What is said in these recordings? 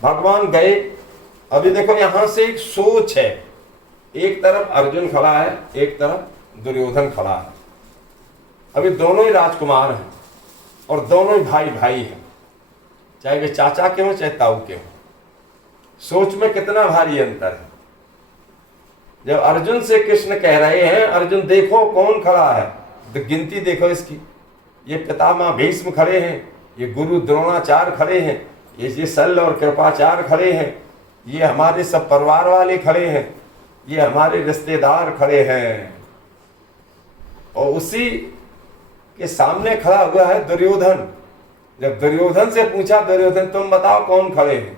भगवान गए। अभी देखो यहां से एक सोच है, एक तरफ अर्जुन खड़ा है, एक तरफ दुर्योधन खड़ा है। अभी दोनों ही राजकुमार हैं और दोनों ही भाई भाई हैं, चाहे वे चाचा के हों चाहे ताऊ के हों। सोच में कितना भारी अंतर है। जब अर्जुन से कृष्ण कह रहे हैं, अर्जुन देखो कौन खड़ा है, तो गिनती देखो इसकी, ये पितामह भीष्म खड़े हैं, ये गुरु द्रोणाचार्य खड़े हैं, ये शल्य और कृपाचार्य खड़े हैं, ये हमारे सब परिवार वाले खड़े हैं, ये हमारे रिश्तेदार खड़े हैं। और उसी के सामने खड़ा हुआ है दुर्योधन। जब दुर्योधन से पूछा, दुर्योधन तुम बताओ कौन खड़े हैं,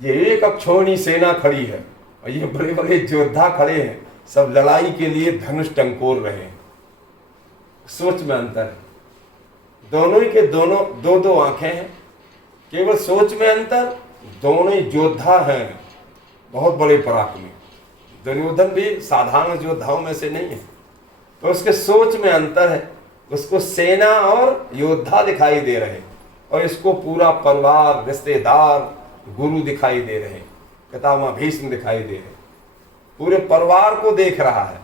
ये एक अक्षौणी सेना खड़ी है और ये बड़े बड़े योद्धा खड़े हैं, सब लड़ाई के लिए धनुष टंकोर रहे हैं। सोच में अंतर है, दोनों ही के दोनों दो दो आंखें हैं, केवल सोच में अंतर। दोनों ही योद्धा हैं, बहुत बड़े पराक्रमी। दुर्योधन भी साधारण योद्धाओं में से नहीं है, तो उसके सोच में अंतर है। उसको सेना और योद्धा दिखाई दे रहे हैं और इसको पूरा परिवार, रिश्तेदार, गुरु दिखाई दे रहे हैं, पितामह भीष्म दिखाई दे रहे हैं, पूरे परिवार को देख रहा है।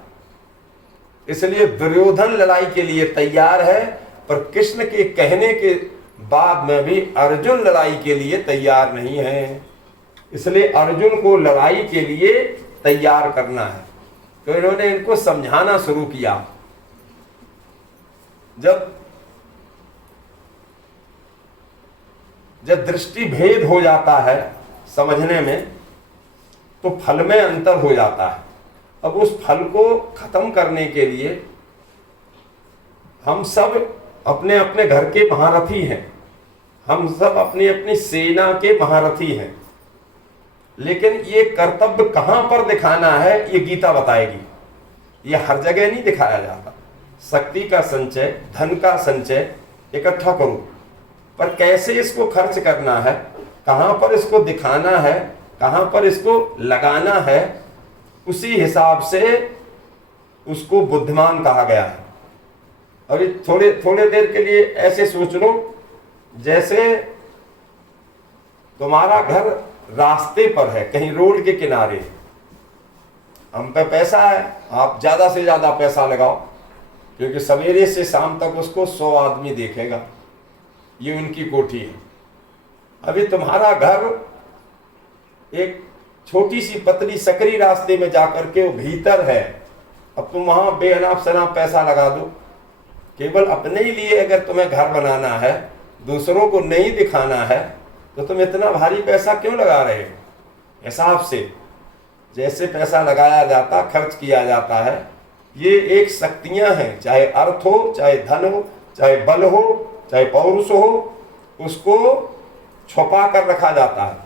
इसलिए दुर्योधन लड़ाई के लिए तैयार है, पर कृष्ण के कहने के बाद में भी अर्जुन लड़ाई के लिए तैयार नहीं है। इसलिए अर्जुन को लड़ाई के लिए तैयार करना है। तो इन्होंने इनको समझाना शुरू किया। जब दृष्टि भेद हो जाता है समझने में, तो फल में अंतर हो जाता है। अब उस फल को खत्म करने के लिए हम सब अपने अपने घर के महारथी हैं, हम सब अपनी अपनी सेना के महारथी हैं, लेकिन ये कर्तव्य कहां पर दिखाना है ये गीता बताएगी। ये हर जगह नहीं दिखाया जाता। शक्ति का संचय, धन का संचय इकट्ठा करो, पर कैसे इसको खर्च करना है, कहां पर इसको दिखाना है, कहां पर इसको लगाना है, उसी हिसाब से उसको बुद्धिमान कहा गया है। अभी थोड़े देर के लिए ऐसे सोच लो, जैसे तुम्हारा घर रास्ते पर है, कहीं रोड के किनारे, हम पे पैसा है, आप ज्यादा से ज्यादा पैसा लगाओ, क्योंकि सवेरे से शाम तक उसको 100 आदमी देखेगा, ये उनकी कोठी है। अभी तुम्हारा घर एक छोटी सी पतली सकरी रास्ते में जाकर के वो भीतर है, अब तुम वहां बेअनाप शनाप पैसा लगा दो। केवल अपने ही लिए अगर तुम्हें घर बनाना है, दूसरों को नहीं दिखाना है, तो तुम इतना भारी पैसा क्यों लगा रहे हो? हिसाब से जैसे पैसा लगाया जाता, खर्च किया जाता है, ये एक शक्तियां हैं, चाहे अर्थ हो, चाहे धन हो, चाहे बल हो, चाहे पौरुष हो, उसको छुपा कर रखा जाता है।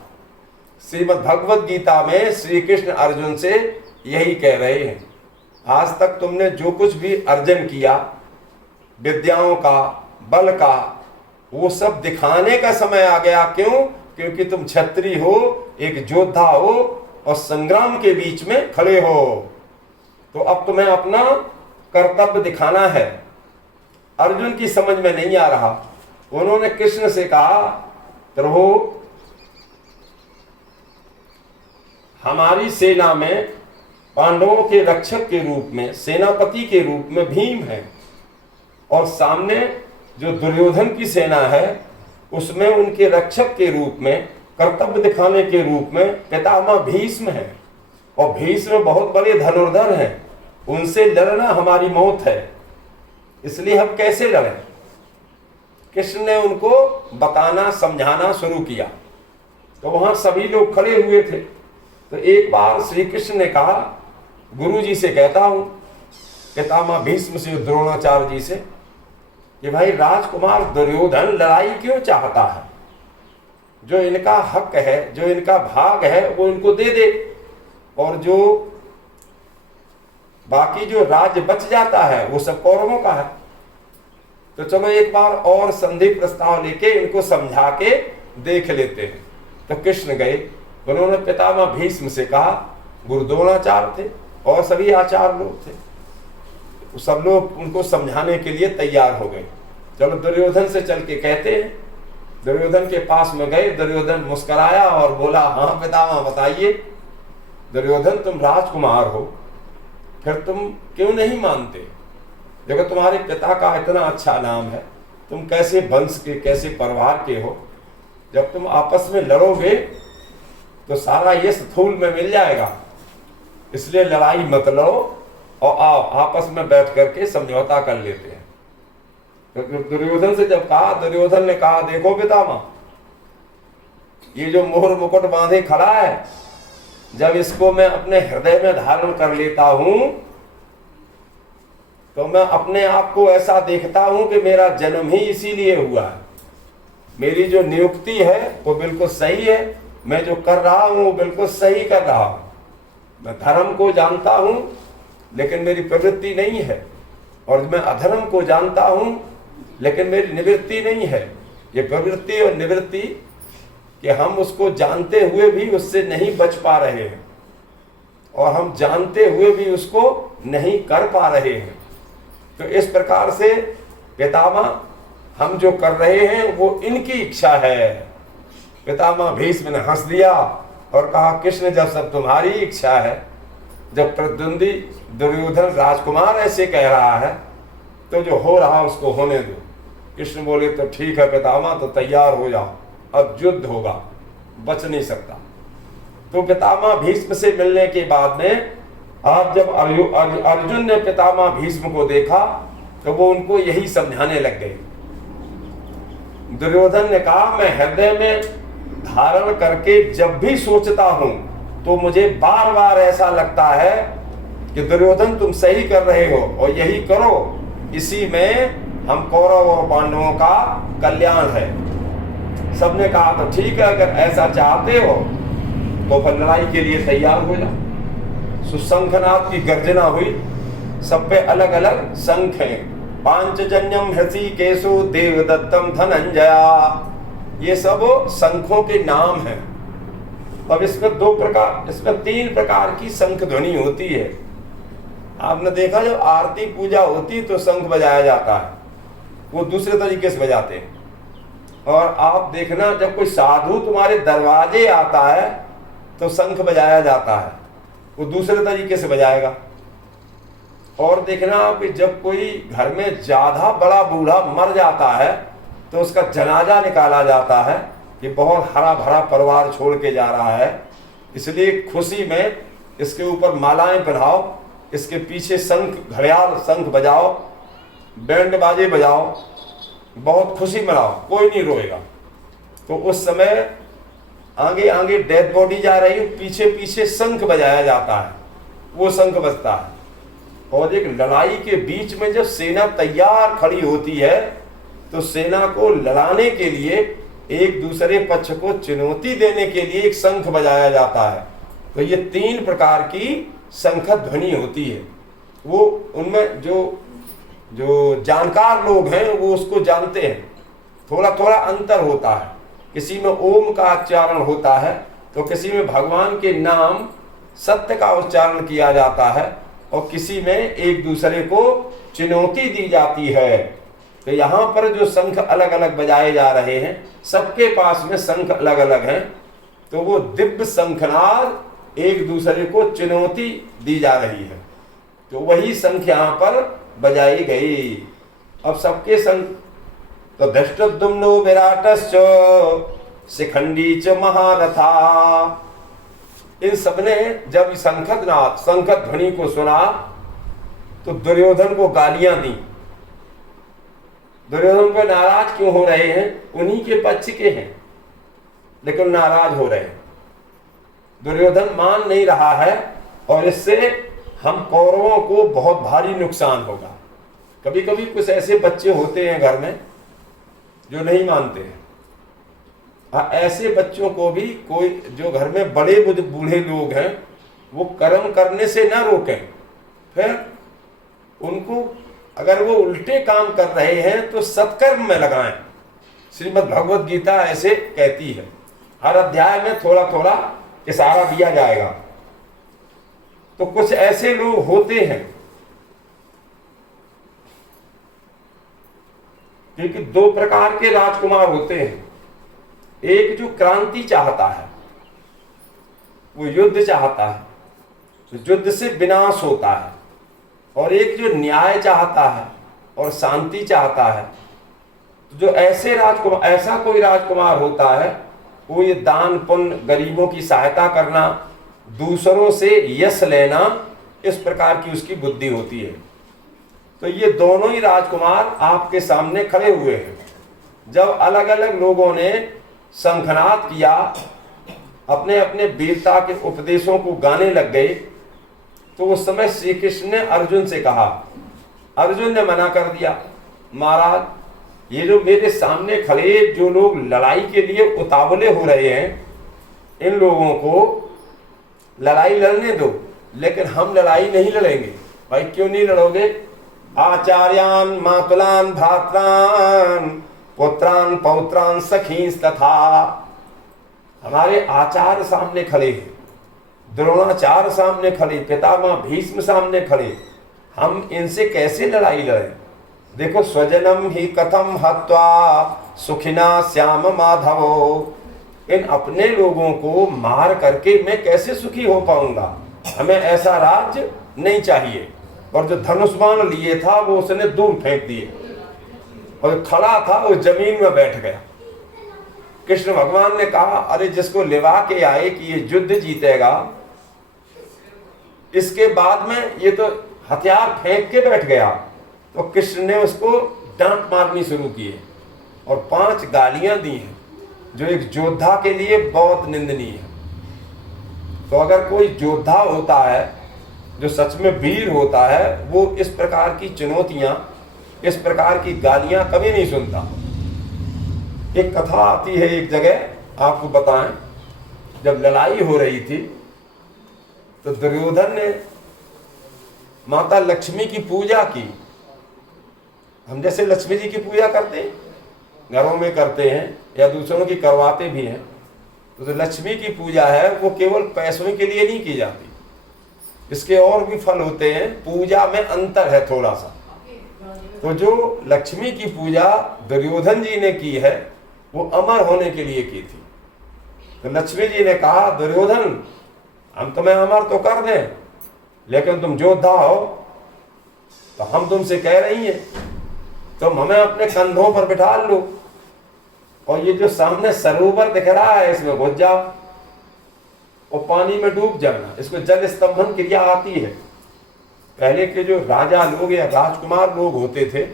श्रीमद् भगवद गीता में श्री कृष्ण अर्जुन से यही कह रहे हैं, आज तक तुमने जो कुछ भी अर्जन किया, विद्याओं का, बल का, वो सब दिखाने का समय आ गया। क्यों? क्योंकि तुम क्षत्रिय हो, एक योद्धा हो और संग्राम के बीच में खड़े हो, तो अब तुम्हें अपना कर्तव्य दिखाना है। अर्जुन की समझ में नहीं आ रहा। उन्होंने कृष्ण से कहा, प्रभु हमारी सेना में पांडवों के रक्षक के रूप में, सेनापति के रूप में भीम है, और सामने जो दुर्योधन की सेना है उसमें उनके रक्षक के रूप में, कर्तव्य दिखाने के रूप में पितामह भीष्म है, और भीष्म बहुत बड़े धनुर्धर हैं, उनसे लड़ना हमारी मौत है, इसलिए हम कैसे लड़ें? कृष्ण ने उनको बताना, समझाना शुरू किया। तो वहां सभी लोग खड़े हुए थे। तो एक बार श्री कृष्ण ने कहा, गुरु जी से कहता हूं, पितामह भीष्म से, द्रोणाचार्य जी से, कि भाई राजकुमार दुर्योधन लड़ाई क्यों चाहता है? जो इनका हक है, जो इनका भाग है, वो इनको दे दे, और जो बाकी जो राज्य बच जाता है वो सब कौरवों का है। तो चलो एक बार और संधि प्रस्ताव लेके इनको समझा के देख लेते हैं। तो कृष्ण गए, उन्होंने पितामह भीष्म से कहा, गुरु द्रोणाचार्य थे और सभी आचार्य लोग थे, सब लोग उनको समझाने के लिए तैयार हो गए। चलो दुर्योधन से चल के कहते हैं दुर्योधन के पास में गए। दुर्योधन मुस्कुराया और बोला, हाँ पितामह बताइए। दुर्योधन तुम राजकुमार हो, फिर तुम क्यों नहीं मानते? देखो तुम्हारे पिता का इतना अच्छा नाम है, तुम कैसे वंश के, कैसे परिवार के हो। जब तुम आपस में लड़ोगे तो सारा यश थूल में मिल जाएगा, इसलिए लड़ाई मत लड़ो और आओ आपस में बैठ करके समझौता कर लेते हैं। तो दुर्योधन से जब कहा, दुर्योधन ने कहा, देखो पितामह, ये जो मोहर मुकुट बांधे खड़ा है, जब इसको मैं अपने हृदय में धारण कर लेता हूं तो मैं अपने आप को ऐसा देखता हूं कि मेरा जन्म ही इसीलिए हुआ है। मेरी जो नियुक्ति है वो बिल्कुल सही है, मैं जो कर रहा हूं वो बिल्कुल सही कर रहा हूं। मैं धर्म को जानता हूं लेकिन मेरी प्रवृत्ति नहीं है, और मैं अधर्म को जानता हूं लेकिन मेरी निवृत्ति नहीं है। ये प्रवृत्ति और निवृत्ति कि हम उसको जानते हुए भी उससे नहीं बच पा रहे हैं, और हम जानते हुए भी उसको नहीं कर पा रहे हैं। तो इस प्रकार से पितामह, हम जो कर रहे हैं वो इनकी इच्छा है। पितामह भीष्म ने हंस दिया और कहा, कृष्ण जब सब तुम्हारी इच्छा है, जब प्रतिद्वंदी दुर्योधन राजकुमार ऐसे कह रहा है तो जो हो रहा उसको होने दो। कृष्ण बोले, तो ठीक है पितामह, तो तैयार हो जाओ, अब युद्ध होगा, बच नहीं सकता। तो पितामह भीष्म से मिलने के बाद में अब जब अर्जुन ने पितामह भीष्म को देखा तो वो उनको यही समझाने लग गए। दुर्योधन ने कहा, मैं हृदय में धारण करके जब भी सोचता हूं तो मुझे बार बार ऐसा लगता है कि दुर्योधन तुम सही कर रहे हो और यही करो, इसी में हम कौरव और पांडवों का कल्याण है। सबने कहा, तो ठीक है, अगर ऐसा चाहते हो तो फिर लड़ाई के लिए तैयार हो जाओ। सुशंखनाद की गर्जना हुई, सब पे अलग अलग शंख हैं। पांचजन्यम हृषिकेशो देवदत्तम धनंजया, ये सब शंखों के नाम हैं। अब इसमें तीन प्रकार की शंख ध्वनि होती है। आपने देखा जब आरती पूजा होती तो शंख बजाया जाता है, वो दूसरे तरीके से बजाते हैं। और आप देखना जब कोई साधु तुम्हारे दरवाजे आता है तो शंख बजाया जाता है, वो दूसरे तरीके से बजाएगा। और देखना कि जब कोई घर में ज्यादा बड़ा बूढ़ा मर जाता है तो उसका जनाजा निकाला जाता है कि बहुत हरा भरा परिवार छोड़ के जा रहा है, इसलिए खुशी में इसके ऊपर मालाएं पहनाओ, इसके पीछे शंख घड़ियाल शंख बजाओ, बैंड बाजे बजाओ, बहुत खुशी मनाओ, कोई नहीं रोएगा। तो उस समय आगे आगे डेड बॉडी जा रही है, पीछे पीछे शंख बजाया जाता है, वो शंख बजता है। और एक लड़ाई के बीच में जब सेना तैयार खड़ी होती है तो सेना को लड़ाने के लिए, एक दूसरे पक्ष को चुनौती देने के लिए एक शंख बजाया जाता है। तो ये तीन प्रकार की शंख ध्वनि होती है। वो उनमें जो जानकार लोग हैं वो उसको जानते हैं। थोड़ा थोड़ा अंतर होता है, किसी में ओम का उच्चारण होता है तो किसी में भगवान के नाम सत्य का उच्चारण किया जाता है, और किसी में एक दूसरे को चुनौती दी जाती है। तो यहाँ पर जो शंख अलग अलग बजाए जा रहे हैं, सबके पास में शंख अलग अलग हैं, तो वो दिव्य शंखनाद एक दूसरे को चुनौती दी जा रही है। तो वही शंख यहाँ पर बजाई गई। अब सबके शंख, तो धृष्टद्युम्नो विराटश्च शिखंडी च महारथा, इन सबने जब शंख ध्वनि को सुना तो दुर्योधन को गालियां दी। दुर्योधन पर नाराज क्यों हो रहे हैं? उन्हीं के पक्ष के हैं लेकिन नाराज हो रहे हैं। दुर्योधन मान नहीं रहा है और इससे हम कौरवों को बहुत भारी नुकसान होगा। कभी कभी कुछ ऐसे बच्चे होते हैं घर में जो नहीं मानते हैं। हाँ, ऐसे बच्चों को भी कोई जो घर में बड़े बूढ़े लोग हैं वो कर्म करने से ना रोकें, फिर उनको अगर वो उल्टे काम कर रहे हैं तो सत्कर्म में लगाएं। श्रीमद् भगवत गीता ऐसे कहती है, हर अध्याय में थोड़ा थोड़ा इशारा दिया जाएगा। तो कुछ ऐसे लोग होते हैं, क्योंकि दो प्रकार के राजकुमार होते हैं। एक जो क्रांति चाहता है, वो युद्ध चाहता है, तो युद्ध से विनाश होता है, और एक जो न्याय चाहता है और शांति चाहता है। तो जो ऐसे राजकुमार, ऐसा कोई राजकुमार होता है, वो ये दान पुण्य, गरीबों की सहायता करना, दूसरों से यश लेना, इस प्रकार की उसकी बुद्धि होती है। तो ये दोनों ही राजकुमार आपके सामने खड़े हुए हैं। जब अलग अलग लोगों ने शंखनाद किया, अपने अपने वीरता के उपदेशों को गाने लग गए, तो उस समय श्री कृष्ण ने अर्जुन से कहा। अर्जुन ने मना कर दिया, महाराज ये जो मेरे सामने खड़े जो लोग लड़ाई के लिए उतावले हो रहे हैं, इन लोगों को लड़ाई लड़ने दो, लेकिन हम लड़ाई नहीं लड़ेंगे। भाई क्यों नहीं लड़ोगे? आचार्यान मातुलान भ्रात्रान पुत्रान पौत्रान सखींस तथा, हमारे आचार्य सामने खड़े हैं, द्रोणाचार्य सामने खड़े, पितामह भीष्म सामने खड़े, हम इनसे कैसे लड़ाई लड़ें? देखो, स्वजनम ही कथम हत्वा सुखिना श्याम माधवो, इन अपने लोगों को मार करके मैं कैसे सुखी हो पाऊंगा? हमें ऐसा राज्य नहीं चाहिए। और जो धनुष्मान लिए था वो उसने दूर फेंक दिए, और खड़ा था वो जमीन में बैठ गया। कृष्ण भगवान ने कहा, अरे जिसको लिवा के आए कि ये युद्ध जीतेगा, इसके बाद में ये तो हथियार फेंक के बैठ गया। तो कृष्ण ने उसको डांट मारनी शुरू की है और 5 गालियां दी हैं, जो एक योद्धा के लिए बहुत निंदनीय है। तो अगर कोई योद्धा होता है, जो सच में वीर होता है, वो इस प्रकार की चुनौतियां, इस प्रकार की गालियां कभी नहीं सुनता। एक कथा आती है एक जगह, आपको बताएं। जब लड़ाई हो रही थी तो दुर्योधन ने माता लक्ष्मी की पूजा की। हम जैसे लक्ष्मी जी की पूजा करते हैं, घरों में करते हैं या दूसरों की करवाते भी हैं। तो जो लक्ष्मी की पूजा है वो केवल पैसों के लिए नहीं की जाती, इसके और भी फल होते हैं। पूजा में अंतर है थोड़ा सा। तो जो लक्ष्मी की पूजा दुर्योधन जी ने की है, वो अमर होने के लिए की थी। तो लक्ष्मी जी ने कहा, दुर्योधन हम तुम्हें अमर तो कर दें, लेकिन तुम योद्धा हो, तो हम तुमसे कह रही हैं तुम हमें अपने कंधों पर बिठा लो, और ये जो सामने सरोवर दिख रहा है इसमें घुस जाओ और पानी में डूब जाना। इसको जल स्तंभन क्रिया आती है। पहले के जो राजा लोग या राजकुमार लोग होते थे,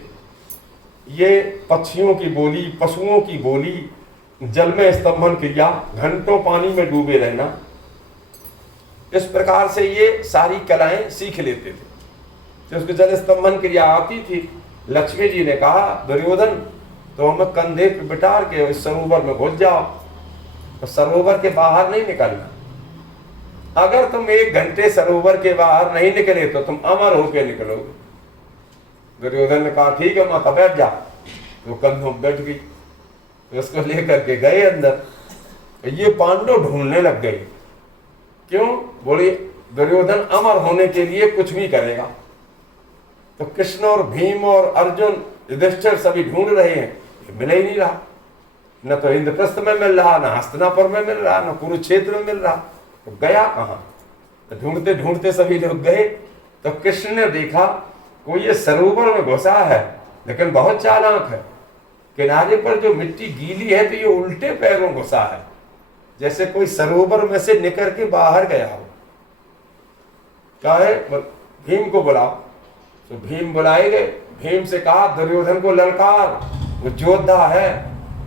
ये पक्षियों की बोली, पशुओं की बोली, जल में स्तंभन क्रिया, घंटों पानी में डूबे रहना, इस प्रकार से ये सारी कलाएं सीख लेते थे। तो उसको जल स्तंभन क्रिया आती थी। लक्ष्मी जी ने कहा, दुर्योधन तो हमें कंधे पे बिठार के इस सरोवर में घुस जाओ, तो सरोवर के बाहर नहीं निकलना। अगर तुम 1 घंटे सरोवर के बाहर नहीं निकले तो तुम अमर होके निकलोगे। दुर्योधन ने कहा, ठीक है माता बैठ जा। तो कंधों में बैठ गई। तो उसको लेकर के गए अंदर। ये पांडव ढूंढने लग गए। क्यों? बोले दुर्योधन अमर होने के लिए कुछ भी करेगा। तो कृष्ण और भीम और अर्जुन, युधिष्ठिर सभी ढूंढ रहे हैं, मिल ही नहीं रहा। न तो इंद्रप्रस्थ में मिल रहा, न हस्तिनापुर में मिल रहा, न कुरुक्षेत्र में मिल रहा। तो गया कहाँ? तो ढूंढते ढूंढते सभी लोग गए। तो कृष्ण ने देखा कोई ये सरोवर में घुसा है, लेकिन बहुत चालाक है। किनारे पर जो मिट्टी गीली है तो ये उल्टे पैरों घुसा है, जैसे कोई सरोवर में से निकल के बाहर गया हो। क्या है? भीम को बुलाओ। तो भीम बुलाए गए। भीम से कहा, दुर्योधन को ललकार, वो योद्धा है,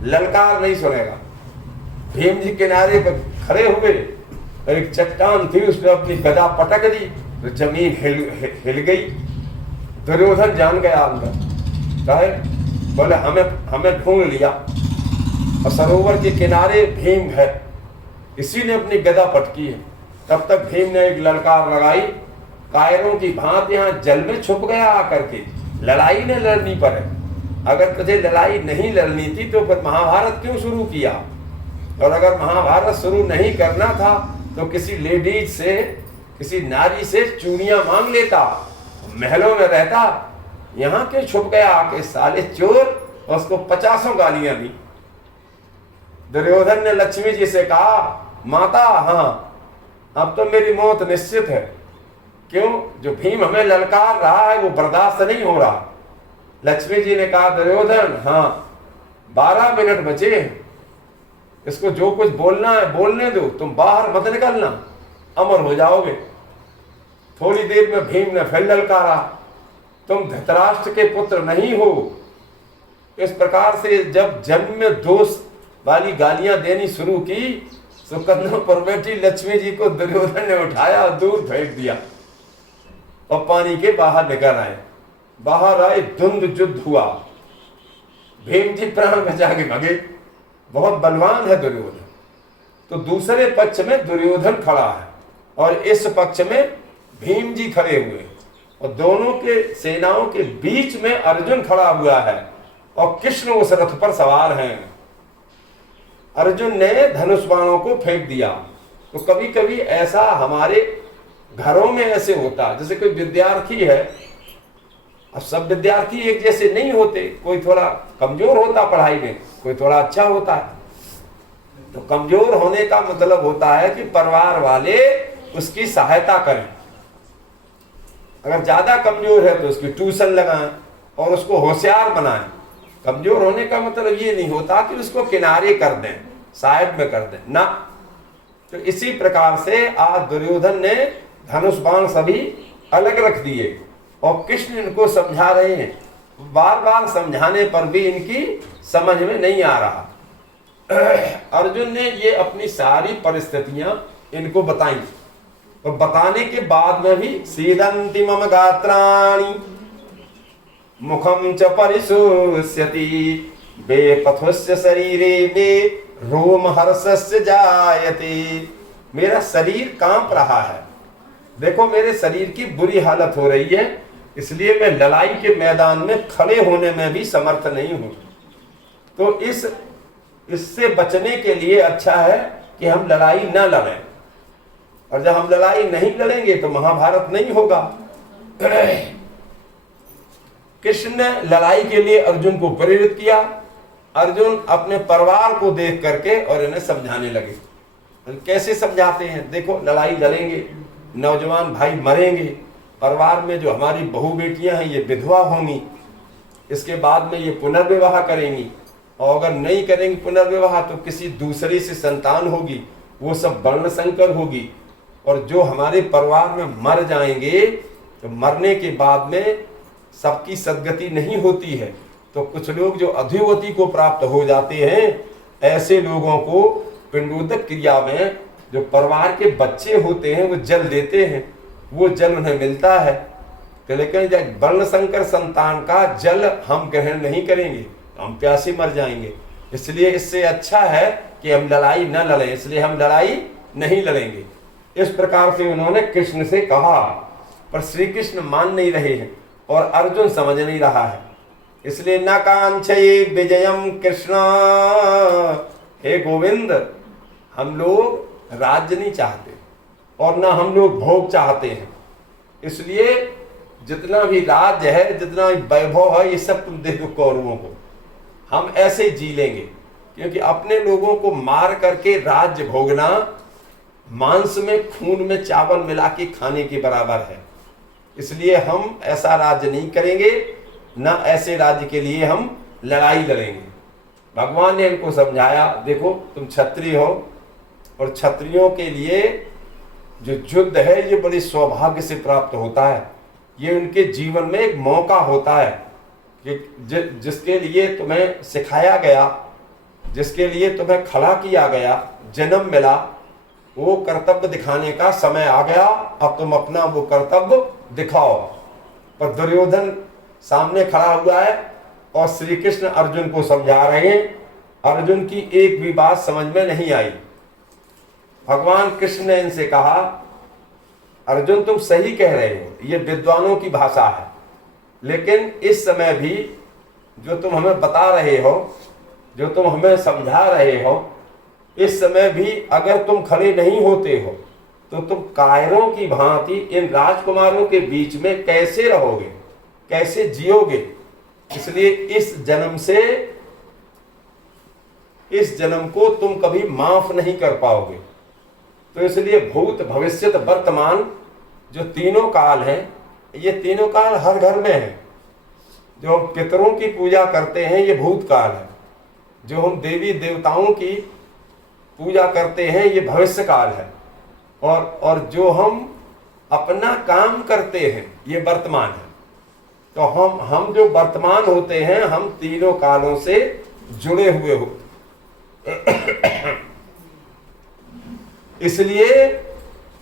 ललकार नहीं सुनेगा। भीम जी किनारे पर खड़े हुए, एक चट्टान थी, उस पर अपनी गदा पटक दी तो जमीन हिल गई। दुर्योधन जान गया अंदर। कहे बोले हमें ढूंढ लिया, और सरोवर के किनारे भीम है, इसी ने अपनी गदा पटकी है। तब तक भीम ने एक ललकार लगाई, कायरों की भांति यहाँ जल में छुप गया आकर के। लड़ाई ने लड़नी पड़े। अगर तुझे लड़ाई नहीं लड़नी थी तो फिर महाभारत क्यों शुरू किया? और अगर महाभारत शुरू नहीं करना था तो किसी लेडीज से, किसी नारी से चूड़ियां मांग लेता, महलों में रहता। यहाँ क्यों छुप गया आके साले चोर? और उसको 50 गालियां दी। दुर्योधन ने लक्ष्मी जी से कहा, माता हाँ अब तो मेरी मौत निश्चित है। क्यों? जो भीम हमें ललकार रहा है वो बर्दाश्त नहीं हो रहा। लक्ष्मी जी ने कहा, दुर्योधन हाँ 12 मिनट बचे, इसको जो कुछ बोलना है बोलने दो, तुम बाहर मत निकलना, अमर हो जाओगे। थोड़ी देर में भीम ने फिर ललकारा, तुम धृतराष्ट्र के पुत्र नहीं हो। इस प्रकार से जब जन्म में दोष वाली गालियां देनी शुरू की तो कंधों पर बैठी लक्ष्मी जी को दुर्योधन ने उठाया और दूर फेंक दिया और पानी के बाहर निकल आए। बाहर आए, धुंध युद्ध हुआ, भीम जी प्राण बचा के भागे। बहुत बलवान है दुर्योधन। तो दूसरे पक्ष में दुर्योधन खड़ा है और इस पक्ष में भीम जी खड़े हुए और दोनों के सेनाओं के बीच में अर्जुन खड़ा हुआ है और कृष्ण उस रथ पर सवार हैं। अर्जुन ने धनुष बाणों को फेंक दिया। तो कभी कभी ऐसा हमारे घरों में ऐसे होता है, जैसे कोई विद्यार्थी है, अब सब विद्यार्थी एक जैसे नहीं होते, कोई थोड़ा कमजोर होता पढ़ाई में, कोई थोड़ा अच्छा होता है। तो कमजोर होने का मतलब होता है कि परिवार वाले उसकी सहायता करें। अगर ज्यादा कमजोर है तो उसकी ट्यूशन लगाएं और उसको होशियार बनाएं। कमजोर होने का मतलब ये नहीं होता कि उसको किनारे कर दें, साइड में कर दें ना। तो इसी प्रकार से आज दुर्योधन ने धनुष बाण सभी अलग रख दिए और कृष्ण इनको समझा रहे हैं। बार बार समझाने पर भी इनकी समझ में नहीं आ रहा। अर्जुन ने ये अपनी सारी परिस्थितियां इनको बताई और बताने के बाद में भी सीदंति मम गात्राणि मुखम च परिशोष्यति बेपथुस्य शरीरे में रोम हर्षस्य जायते। मेरा शरीर कांप रहा है, देखो मेरे शरीर की बुरी हालत हो रही है, इसलिए मैं लड़ाई के मैदान में खड़े होने में भी समर्थ नहीं हूं। तो इससे बचने के लिए अच्छा है कि हम लड़ाई न लड़ें, और जब हम लड़ाई नहीं लड़ेंगे तो महाभारत नहीं होगा। कृष्ण ने लड़ाई के लिए अर्जुन को प्रेरित किया। अर्जुन अपने परिवार को देख करके और इन्हें समझाने लगे। कैसे समझाते हैं? देखो लड़ाई लड़ेंगे, नौजवान भाई मरेंगे, परिवार में जो हमारी बहू बेटियां हैं ये विधवा होंगी, इसके बाद में ये पुनर्विवाह करेंगी, और अगर नहीं करेंगी पुनर्विवाह तो किसी दूसरे से संतान होगी, वो सब वर्ण संकर होगी। और जो हमारे परिवार में मर जाएंगे तो मरने के बाद में सबकी सद्गति नहीं होती है, तो कुछ लोग जो अधोगति को प्राप्त हो जाते हैं, ऐसे लोगों को पिंडोदक क्रिया में जो परिवार के बच्चे होते हैं वो जल देते हैं, वो जल उन्हें मिलता है। तो लेकिन जब वर्ण संकर संतान का जल हम ग्रहण नहीं करेंगे तो हम प्यासे मर जाएंगे। इसलिए इससे अच्छा है कि हम लड़ाई न लड़ें, इसलिए हम लड़ाई नहीं लड़ेंगे। इस प्रकार से उन्होंने कृष्ण से कहा, पर श्री कृष्ण मान नहीं रहे हैं और अर्जुन समझ नहीं रहा है। इसलिए न कांक्षये विजयम कृष्ण, हे गोविंद हम लोग राज्य नहीं चाहते और ना हम लोग भोग चाहते हैं, इसलिए जितना भी राज्य है, जितना भी वैभव है, ये सब तुम दे दो कौरवों को, हम ऐसे जी लेंगे। क्योंकि अपने लोगों को मार करके राज्य भोगना मांस में खून में चावल मिला के खाने के बराबर है। इसलिए हम ऐसा राज्य नहीं करेंगे, ना ऐसे राज्य के लिए हम लड़ाई लड़ेंगे। भगवान ने इनको समझाया, देखो तुम क्षत्रिय हो और क्षत्रियों के लिए जो युद्ध है ये बड़े सौभाग्य से प्राप्त होता है। ये उनके जीवन में एक मौका होता है कि जिसके लिए तुम्हें सिखाया गया, जिसके लिए तुम्हें खड़ा किया गया, जन्म मिला, वो कर्तव्य दिखाने का समय आ गया, अब तुम अपना वो कर्तव्य दिखाओ। पर दुर्योधन सामने खड़ा हुआ है और श्री कृष्ण अर्जुन को समझा रहे हैं। अर्जुन की एक भी बात समझ में नहीं आई। भगवान कृष्ण ने इनसे कहा, अर्जुन तुम सही कह रहे हो, ये विद्वानों की भाषा है, लेकिन इस समय भी जो तुम हमें बता रहे हो, जो तुम हमें समझा रहे हो, इस समय भी अगर तुम खड़े नहीं होते हो तो तुम कायरों की भांति इन राजकुमारों के बीच में कैसे रहोगे, कैसे जियोगे। इसलिए इस जन्म से इस जन्म को तुम कभी माफ नहीं कर पाओगे। तो इसलिए भूत भविष्यत वर्तमान जो तीनों काल हैं, ये तीनों काल हर घर में है। जो हम पितरों की पूजा करते हैं ये भूत काल है, जो हम देवी देवताओं की पूजा करते हैं ये भविष्य काल है, और जो हम अपना काम करते हैं ये वर्तमान है। तो हम जो वर्तमान होते हैं हम तीनों कालों से जुड़े हुए होते। इसलिए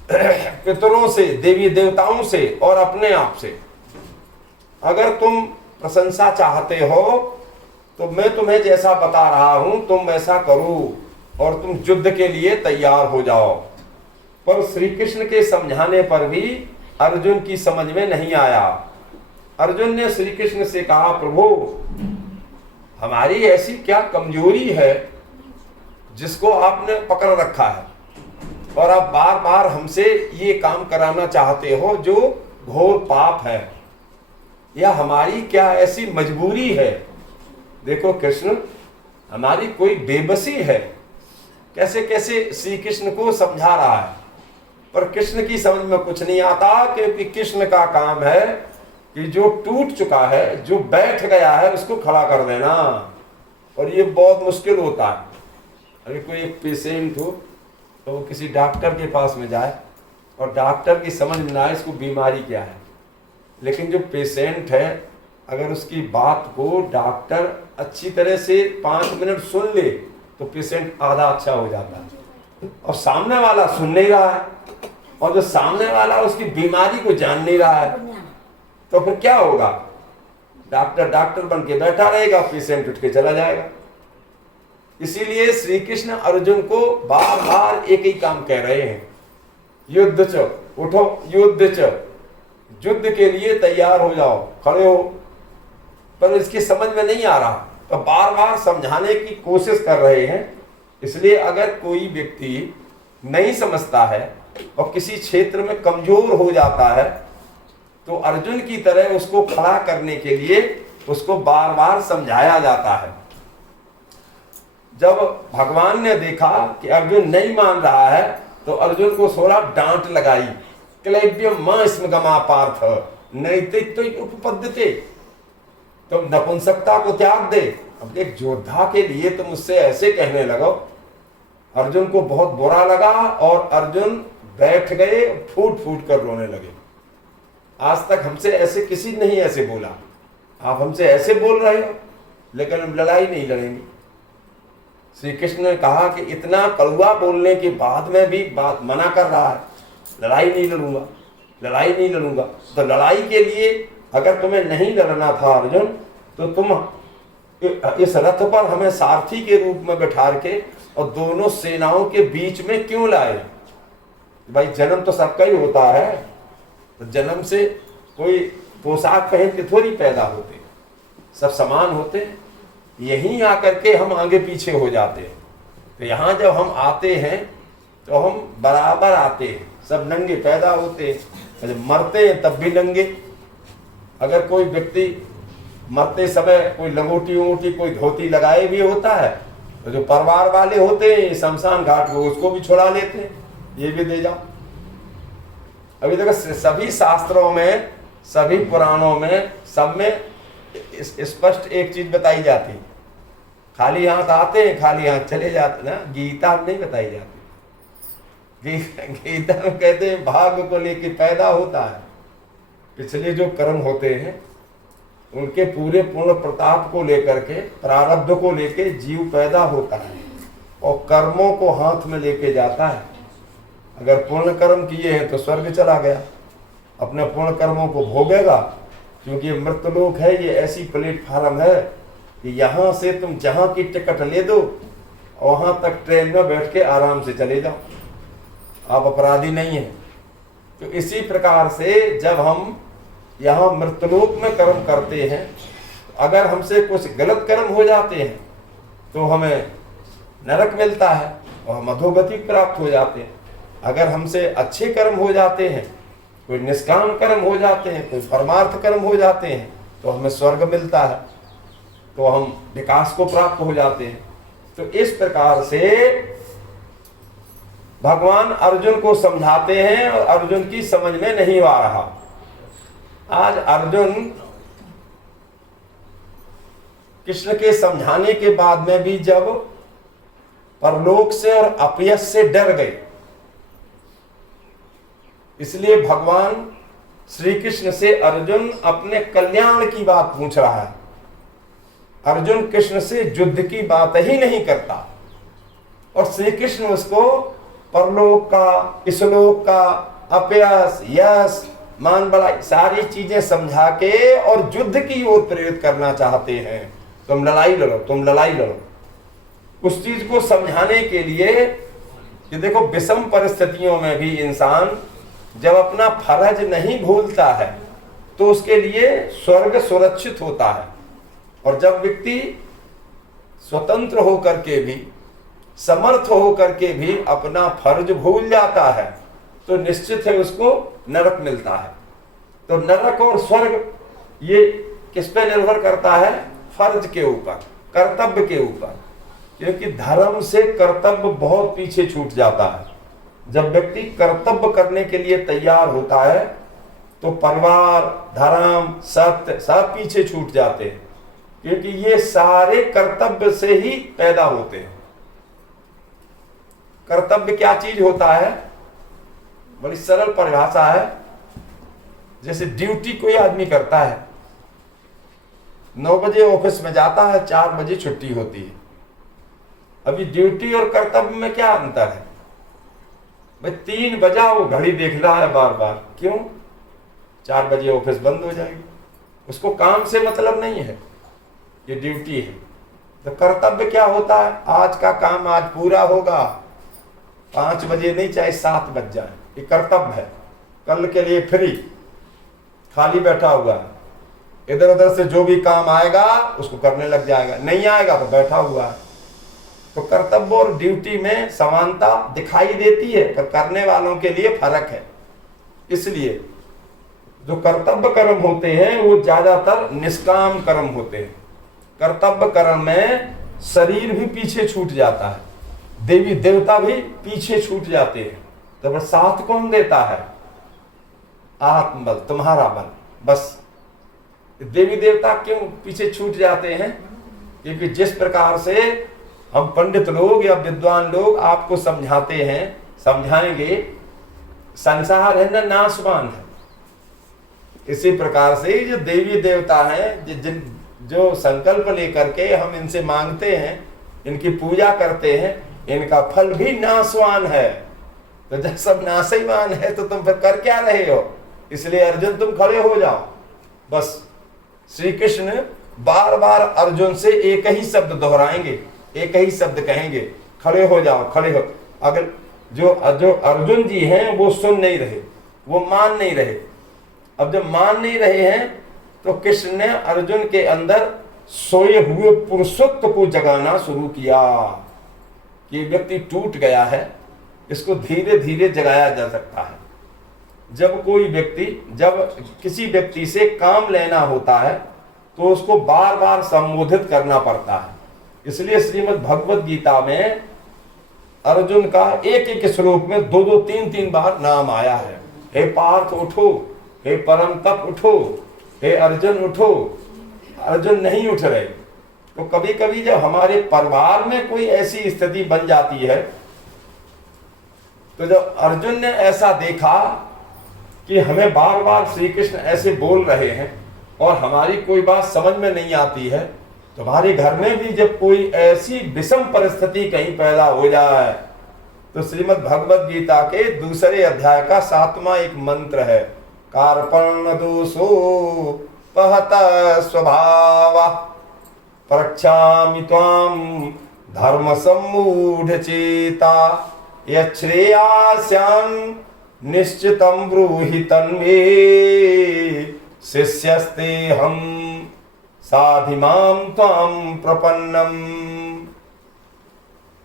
पितरों से, देवी देवताओं से और अपने आप से अगर तुम प्रशंसा चाहते हो तो मैं तुम्हें जैसा बता रहा हूं तुम वैसा करो और तुम युद्ध के लिए तैयार हो जाओ। पर श्री कृष्ण के समझाने पर भी अर्जुन की समझ में नहीं आया। अर्जुन ने श्री कृष्ण से कहा, प्रभु हमारी ऐसी क्या कमजोरी है जिसको आपने पकड़ रखा है और आप बार बार हमसे ये काम कराना चाहते हो जो घोर पाप है, या हमारी क्या ऐसी मजबूरी है। देखो कृष्ण, हमारी कोई बेबसी है। कैसे कैसे श्री कृष्ण को समझा रहा है, पर कृष्ण की समझ में कुछ नहीं आता, क्योंकि कृष्ण का काम है कि जो टूट चुका है, जो बैठ गया है, उसको खड़ा कर देना। और ये बहुत मुश्किल होता है। अगर कोई एक पेशेंट हो तो वो किसी डॉक्टर के पास में जाए और डॉक्टर की समझ में ना आए इसको बीमारी क्या है, लेकिन जो पेशेंट है अगर उसकी बात को डॉक्टर अच्छी तरह से 5 मिनट सुन ले तो पेशेंट आधा अच्छा हो जाता है। और सामने वाला सुन नहीं रहा है, और जो सामने वाला उसकी बीमारी को जान नहीं रहा है, तो फिर क्या होगा? डॉक्टर बन के बैठा रहेगा, पेशेंट उठ के चला जाएगा। इसीलिए श्री कृष्ण अर्जुन को बार बार एक ही काम कह रहे हैं, युद्ध च, उठो, युद्ध च, युद्ध के लिए तैयार हो जाओ, खड़े हो। पर इसकी समझ में नहीं आ रहा, तो बार बार समझाने की कोशिश कर रहे हैं। इसलिए अगर कोई व्यक्ति नहीं समझता है और किसी क्षेत्र में कमजोर हो जाता है तो अर्जुन की तरह उसको खड़ा करने के लिए उसको बार बार समझाया जाता है। जब भगवान ने देखा कि अर्जुन नहीं मान रहा है तो अर्जुन को थोड़ा डांट लगाई, क्लैव्यम मां स्म गमा पार्थ नैतित्व उपपद्यते, तुम नपुंसकता को त्याग दे। अब एक योद्धा के लिए तुम मुझसे ऐसे कहने लगो। अर्जुन को बहुत बुरा लगा और अर्जुन बैठ गए, फूट फूट कर रोने लगे। आज तक हमसे ऐसे किसी ने नहीं ऐसे बोला, आप हमसे ऐसे बोल रहे हो, लेकिन हम लड़ाई नहीं लड़ेंगे। श्री कृष्ण ने कहा कि इतना कड़वा बोलने के बाद में भी बात मना कर रहा है, लड़ाई नहीं लड़ूंगा, लड़ाई नहीं लड़ूंगा। तो लड़ाई के लिए अगर तुम्हें नहीं लड़ना था अर्जुन, तो तुम इस रथ पर हमें सारथी के रूप में बैठा के और दोनों सेनाओं के बीच में क्यों लाए? भाई जन्म तो सबका ही होता है, तो जन्म से कोई पोशाक पहन के थोड़ी पैदा होते, सब समान होते। यहीं आकर के हम आगे पीछे हो जाते हैं। तो यहाँ जब हम आते हैं तो हम बराबर आते हैं, सब नंगे पैदा होते हैं, जब मरते हैं तब भी नंगे। अगर कोई व्यक्ति मरते समय कोई लंगोटी वंगोटी कोई धोती लगाए भी होता है, तो जो परिवार वाले होते हैं शमशान घाट को उसको भी छुड़ा लेते हैं, ये भी दे जाओ। अभी देखो सभी शास्त्रों में, सभी पुराणों में, सब में स्पष्ट एक चीज बताई जाती, खाली हाथ आते हैं खाली हाथ चले जाते ना। गीता में नहीं बताई जाती। गीता में कहते हैं भाग्य को लेके पैदा होता है, पिछले जो कर्म होते हैं उनके पूरे पूर्ण प्रताप को लेकर के, प्रारब्ध को लेके जीव पैदा होता है और कर्मों को हाथ में लेके जाता है। अगर पूर्ण कर्म किए हैं तो स्वर्ग चला गया, अपने पूर्ण कर्मों को भोगेगा, क्योंकि ये मृतलोक है, ये ऐसी प्लेटफार्म है कि यहाँ से तुम जहाँ की टिकट ले दो वहाँ तक ट्रेन में बैठ के आराम से चले जाओ, आप अपराधी नहीं हैं। तो इसी प्रकार से जब हम यहाँ मृतलोक में कर्म करते हैं, अगर हमसे कुछ गलत कर्म हो जाते हैं तो हमें नरक मिलता है और हम अधोगति प्राप्त हो जाते हैं। अगर हमसे अच्छे कर्म हो जाते हैं, कोई निष्काम कर्म हो जाते हैं, कोई परमार्थ कर्म हो जाते हैं, तो हमें स्वर्ग मिलता है, तो हम विकास को प्राप्त हो जाते हैं। तो इस प्रकार से भगवान अर्जुन को समझाते हैं और अर्जुन की समझ में नहीं आ रहा। आज अर्जुन कृष्ण के समझाने के बाद में भी जब परलोक से और अपयश से डर गए, इसलिए भगवान श्री कृष्ण से अर्जुन अपने कल्याण की बात पूछ रहा है। अर्जुन कृष्ण से युद्ध की बात ही नहीं करता और श्री कृष्ण उसको परलोक का, इसलोक का, अपयश, यश, मान बढ़ाई सारी चीजें समझा के और युद्ध की ओर प्रेरित करना चाहते हैं। तुम लड़ाई लड़ो, तुम लड़ाई लड़ो। उस चीज को समझाने के लिए कि देखो विषम परिस्थितियों में भी इंसान जब अपना फर्ज नहीं भूलता है तो उसके लिए स्वर्ग सुरक्षित होता है। और जब व्यक्ति स्वतंत्र होकर के भी, समर्थ होकर के भी अपना फर्ज भूल जाता है तो निश्चित है उसको नरक मिलता है। तो नरक और स्वर्ग ये किस पे निर्भर करता है? फर्ज के ऊपर, कर्तव्य के ऊपर। क्योंकि धर्म से कर्तव्य बहुत पीछे छूट जाता है। जब व्यक्ति कर्तव्य करने के लिए तैयार होता है तो परिवार, धर्म, सत्य सब पीछे छूट जाते हैं, क्योंकि ये सारे कर्तव्य से ही पैदा होते हैं। कर्तव्य क्या चीज होता है? बड़ी सरल परिभाषा है। जैसे ड्यूटी कोई आदमी करता है, 9 बजे ऑफिस में जाता है, 4 बजे छुट्टी होती है। अभी ड्यूटी और कर्तव्य में क्या अंतर है? भाई 3 बजा वो घड़ी देख रहा है बार बार, क्यों? 4 बजे ऑफिस बंद हो जाएगी। उसको काम से मतलब नहीं है, ये ड्यूटी है। तो कर्तव्य क्या होता है? आज का काम आज पूरा होगा, 5 बजे नहीं चाहे 7 बज जाए, ये कर्तव्य है। कल के लिए फ्री, खाली बैठा हुआ है, इधर उधर से जो भी काम आएगा उसको करने लग जाएगा, नहीं आएगा तो बैठा हुआ है। तो कर्तव्य और ड्यूटी में समानता दिखाई देती है, पर करने वालों के लिए फर्क है। इसलिए जो कर्तव्य कर्म होते हैं वो ज्यादातर निष्काम कर्म होते हैं। कर्तव्य कर्म में शरीर भी पीछे छूट जाता है, देवी देवता भी पीछे छूट जाते हैं। तो साथ कौन देता है? आत्मबल, तुम्हारा बल। बस देवी देवता क्यों पीछे छूट जाते हैं? क्योंकि जिस प्रकार से हम पंडित लोग या विद्वान लोग आपको समझाते हैं, समझाएंगे, संसार है ना नाशवान है, इसी प्रकार से जो देवी देवता हैं, जो संकल्प लेकर के हम इनसे मांगते हैं, इनकी पूजा करते हैं, इनका फल भी नाशवान है। तो जब सब नाशवान है तो तुम फिर कर क्या रहे हो? इसलिए अर्जुन तुम खड़े हो जाओ। बस श्री कृष्ण बार बार अर्जुन से एक ही शब्द दोहराएंगे, एक ही शब्द कहेंगे, खड़े हो जाओ, खड़े हो। अगर जो अर्जुन जी हैं वो सुन नहीं रहे, वो मान नहीं रहे। अब जब मान नहीं रहे हैं तो कृष्ण ने अर्जुन के अंदर सोए हुए पुरुषत्व को जगाना शुरू किया कि व्यक्ति टूट गया है, इसको धीरे धीरे जगाया जा सकता है। जब किसी व्यक्ति से काम लेना होता है तो उसको बार बार संबोधित करना पड़ता है। इसलिए श्रीमद् भगवद गीता में अर्जुन का एक एक श्लोक में 2-2, 3-3 बार नाम आया है। हे पार्थ उठो, हे परम तप उठो, हे अर्जुन उठो। अर्जुन नहीं उठ रहे। तो कभी कभी जब हमारे परिवार में कोई ऐसी स्थिति बन जाती है तो जब अर्जुन ने ऐसा देखा कि हमें बार बार श्री कृष्ण ऐसे बोल रहे हैं और हमारी कोई बात समझ में नहीं आती है, तो हमारे घर में भी जब कोई ऐसी विषम परिस्थिति कहीं पैदा हो जाए तो श्रीमद् भगवद गीता के दूसरे अध्याय का 7वां एक मंत्र है, कार्पण्य दोषो पहत स्वभाव प्रक्षामि त्वाम धर्म सम्मूढ़ चेता यच्छ्रेयास्यान् निश्चितं ब्रूहि तन्मे शिष्यस्ते हम साधिमां त्वां प्रपन्नम।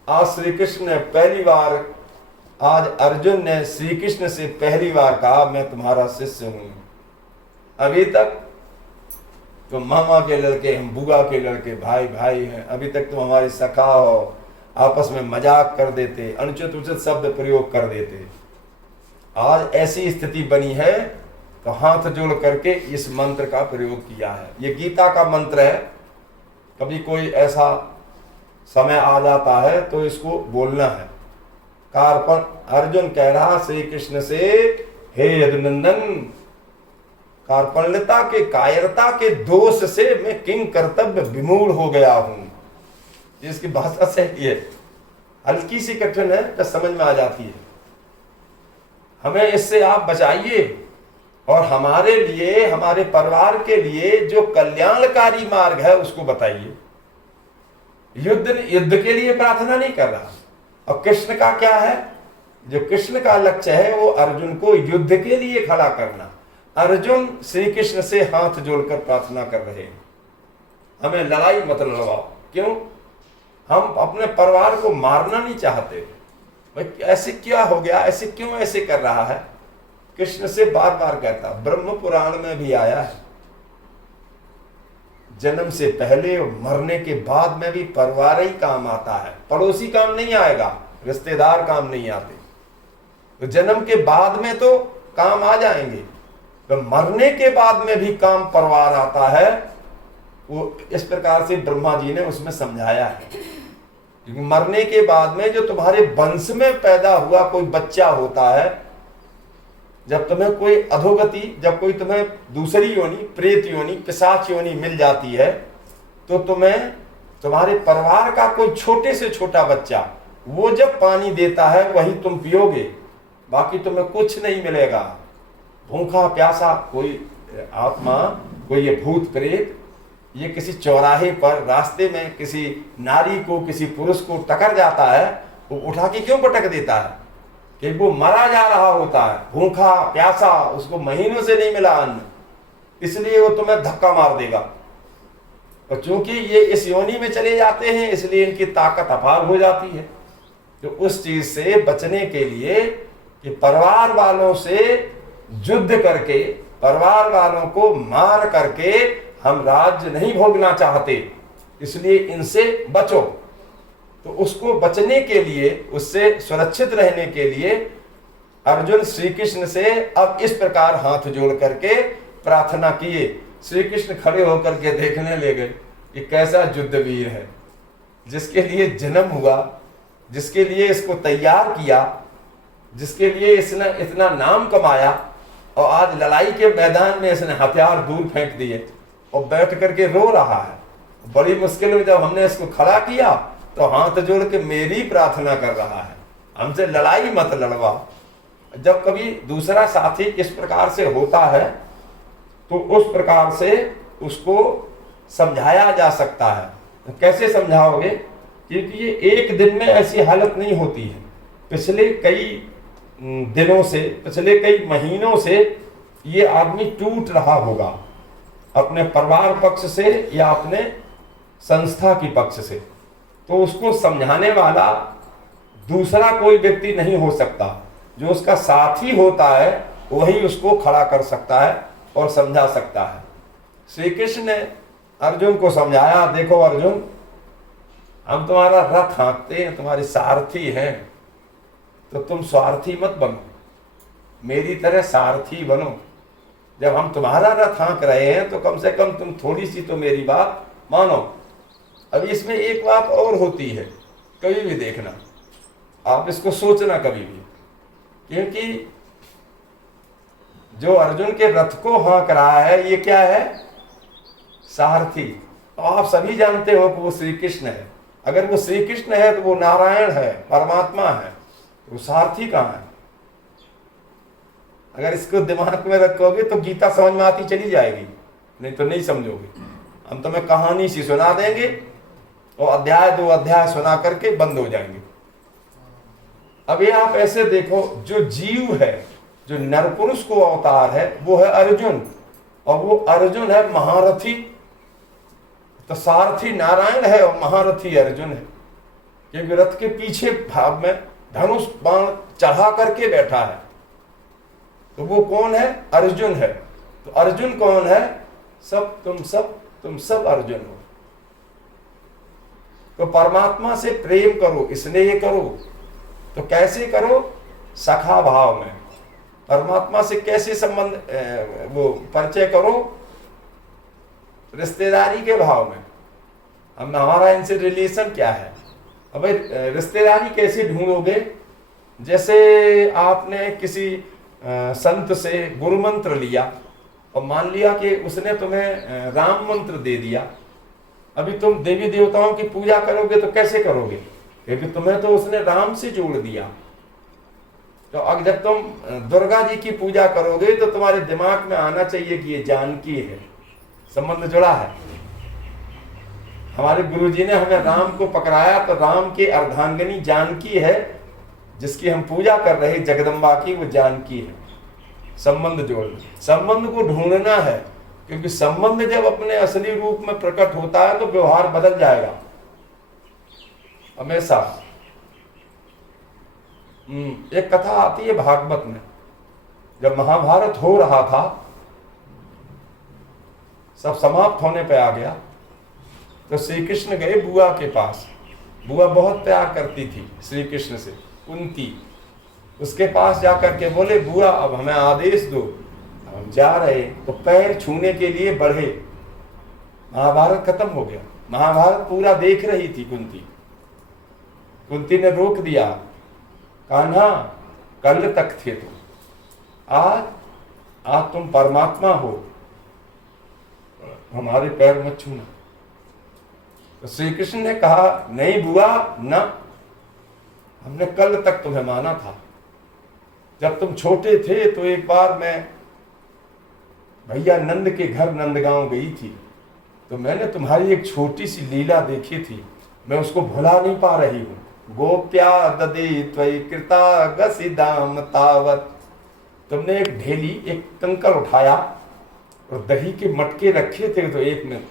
आज श्री कृष्ण ने पहली बार, आज अर्जुन ने श्री कृष्ण से पहली बार कहा मैं तुम्हारा शिष्य हूं। अभी तक तुम मामा के लड़के, हम बुआ के लड़के, भाई भाई हैं, अभी तक तुम हमारे सखा हो, आपस में मजाक कर देते, अनुचित उचित शब्द प्रयोग कर देते। आज ऐसी स्थिति बनी है तो हाथ जोड़ करके इस मंत्र का प्रयोग किया है। ये गीता का मंत्र है। कभी कोई ऐसा समय आ जाता है तो इसको बोलना है। कार्पण अर्जुन कह रहा श्री कृष्ण से, हे यदुनंदन, कार्पण्यता के कायरता के दोष से मैं किंग कर्तव्य विमूढ़ हो गया हूं। इसकी भाषा सही है, हल्की सी कठिन है तो समझ में आ जाती है। हमें इससे आप बचाइए और हमारे लिए, हमारे परिवार के लिए जो कल्याणकारी मार्ग है उसको बताइए। युद्ध के लिए प्रार्थना नहीं कर रहा। और कृष्ण का क्या है? जो कृष्ण का लक्ष्य है वो अर्जुन को युद्ध के लिए खड़ा करना। अर्जुन श्री कृष्ण से हाथ जोड़कर प्रार्थना कर रहे हैं, हमें लड़ाई मत लड़वाओ। क्यों? हम अपने परिवार को मारना नहीं चाहते। भाई ऐसे क्या हो गया, ऐसे क्यों ऐसे कर रहा है? कृष्ण से बार बार कहता, ब्रह्म पुराण में भी आया है, जन्म से पहले और मरने के बाद में भी परिवार ही काम आता है, पड़ोसी काम नहीं आएगा, रिश्तेदार काम नहीं आते। तो जन्म के बाद में तो काम आ जाएंगे, तो मरने के बाद में भी काम परिवार आता है। वो इस प्रकार से ब्रह्मा जी ने उसमें समझाया है। क्योंकि मरने के बाद में जो तुम्हारे वंश में पैदा हुआ कोई बच्चा होता है, जब तुम्हें कोई अधोगति, जब कोई तुम्हें दूसरी योनि, प्रेत योनि, पिशाच योनि मिल जाती है, तो तुम्हें तुम्हारे परिवार का कोई छोटे से छोटा बच्चा वो जब पानी देता है वही तुम पियोगे, बाकी तुम्हें कुछ नहीं मिलेगा। भूखा प्यासा कोई आत्मा, कोई ये भूत प्रेत, ये किसी चौराहे पर रास्ते में किसी नारी को, किसी पुरुष को टकर जाता है, वो उठा के क्यों पटक देता है? कि वो मरा जा रहा होता है, भूखा प्यासा, उसको महीनों से नहीं मिला अन्न, इसलिए वो तुम्हें धक्का मार देगा। और चूंकि ये इस योनि में चले जाते हैं इसलिए इनकी ताकत अपार हो जाती है। तो उस चीज से बचने के लिए कि परिवार वालों से युद्ध करके, परिवार वालों को मार करके हम राज्य नहीं भोगना चाहते, इसलिए इनसे बचो। तो उसको बचने के लिए, उससे सुरक्षित रहने के लिए अर्जुन श्री कृष्ण से अब इस प्रकार हाथ जोड़ करके प्रार्थना किए। श्री कृष्ण खड़े होकर के देखने ले गए कि कैसा युद्धवीर है, जिसके लिए जन्म हुआ, जिसके लिए इसको तैयार किया, जिसके लिए इसने इतना नाम कमाया, और आज लड़ाई के मैदान में इसने हथियार दूर फेंक दिए और बैठ करके रो रहा है। बड़ी मुश्किल में जब हमने इसको खड़ा किया तो हाथ जोड़ के मेरी प्रार्थना कर रहा है, हमसे लड़ाई मत लड़वा। जब कभी दूसरा साथी इस प्रकार से होता है तो उस प्रकार से उसको समझाया जा सकता है। तो कैसे समझाओगे? क्योंकि ये एक दिन में ऐसी हालत नहीं होती है। पिछले कई दिनों से, पिछले कई महीनों से ये आदमी टूट रहा होगा, अपने परिवार पक्ष से या अपने संस्था की पक्ष से। तो उसको समझाने वाला दूसरा कोई व्यक्ति नहीं हो सकता, जो उसका साथी होता है वही उसको खड़ा कर सकता है और समझा सकता है। श्री कृष्ण ने अर्जुन को समझाया, देखो अर्जुन, हम तुम्हारा रथ हाँकते हैं, तुम्हारे सारथी हैं, तो तुम स्वार्थी मत बनो, मेरी तरह सारथी बनो। जब हम तुम्हारा रथ हाँक रहे हैं तो कम से कम तुम थोड़ी सी तो मेरी बात मानो। अब इसमें एक बात और होती है, कभी भी देखना, आप इसको सोचना कभी भी, क्योंकि जो अर्जुन के रथ को हाँक रहा है ये क्या है? सारथी। तो आप सभी जानते हो कि वो श्री कृष्ण है। अगर वो श्री कृष्ण है तो वो नारायण है, परमात्मा है, वो सारथी कहाँ है? अगर इसको दिमाग में रखोगे तो गीता समझ में आती चली जाएगी, नहीं तो नहीं समझोगे। हम तुम्हें कहानी सी सुना देंगे और अध्याय 2 अध्याय सुना करके बंद हो जाएंगे। अब ये आप ऐसे देखो, जो जीव है, जो नरपुरुष को अवतार है, वो है अर्जुन, और वो अर्जुन है महारथी। तो सारथी नारायण है और महारथी अर्जुन है, क्योंकि रथ के पीछे भाग में धनुष बाण चढ़ा करके बैठा है। तो वो कौन है? अर्जुन है। तो अर्जुन कौन है? तुम सब अर्जुन हो। तो परमात्मा से प्रेम करो, स्नेह करो। तो कैसे करो? सखा भाव में। परमात्मा से कैसे संबंध वो परिचय करो? रिश्तेदारी के भाव में। हम हमारा इनसे रिलेशन क्या है? अब रिश्तेदारी कैसे ढूंढोगे? जैसे आपने किसी संत से गुरु मंत्र लिया और मान लिया कि उसने तुम्हें राम मंत्र दे दिया। अभी तुम देवी देवताओं की पूजा करोगे तो कैसे करोगे? क्योंकि तुम्हें तो उसने राम से जोड़ दिया। तो अब जब तुम दुर्गा जी की पूजा करोगे तो तुम्हारे दिमाग में आना चाहिए कि ये जानकी है, संबंध जुड़ा है। हमारे गुरुजी ने हमें राम को पकड़ाया तो राम की अर्धांगिनी जानकी है, जिसकी हम पूजा कर रहे जगदम्बा की, वो जानकी है। संबंध जोड़ना, संबंध को ढूंढना है, क्योंकि संबंध जब अपने असली रूप में प्रकट होता है तो व्यवहार बदल जाएगा हमेशा। एक कथा आती है भागवत में, जब महाभारत हो रहा था, सब समाप्त होने पे आ गया, तो श्री कृष्ण गए बुआ के पास। बुआ बहुत प्यार करती थी श्री कृष्ण से, कुंती। उसके पास जाकर के बोले, बुआ अब हमें आदेश दो, हम जा रहे। तो पैर छूने के लिए बढ़े। महाभारत खत्म हो गया, महाभारत पूरा देख रही थी कुंती। कुंती ने रोक दिया, कान्हा कल तक थे तुम, आज तुम परमात्मा हो, हमारे पैर मत छूना। तो श्री कृष्ण ने कहा, नहीं बुआ ना, हमने कल तक तुम्हें माना था। जब तुम छोटे थे तो एक बार मैं भैया नंद के घर नंदगांव गई थी, तो मैंने तुम्हारी एक छोटी सी लीला देखी थी, मैं उसको भुला नहीं पा रही हूँ। गोप्या ददे त्वयि कृतागसिदाम तावत। तुमने एक ढेली, एक कंकड़ उठाया और दही के मटके रखे थे, तो एक में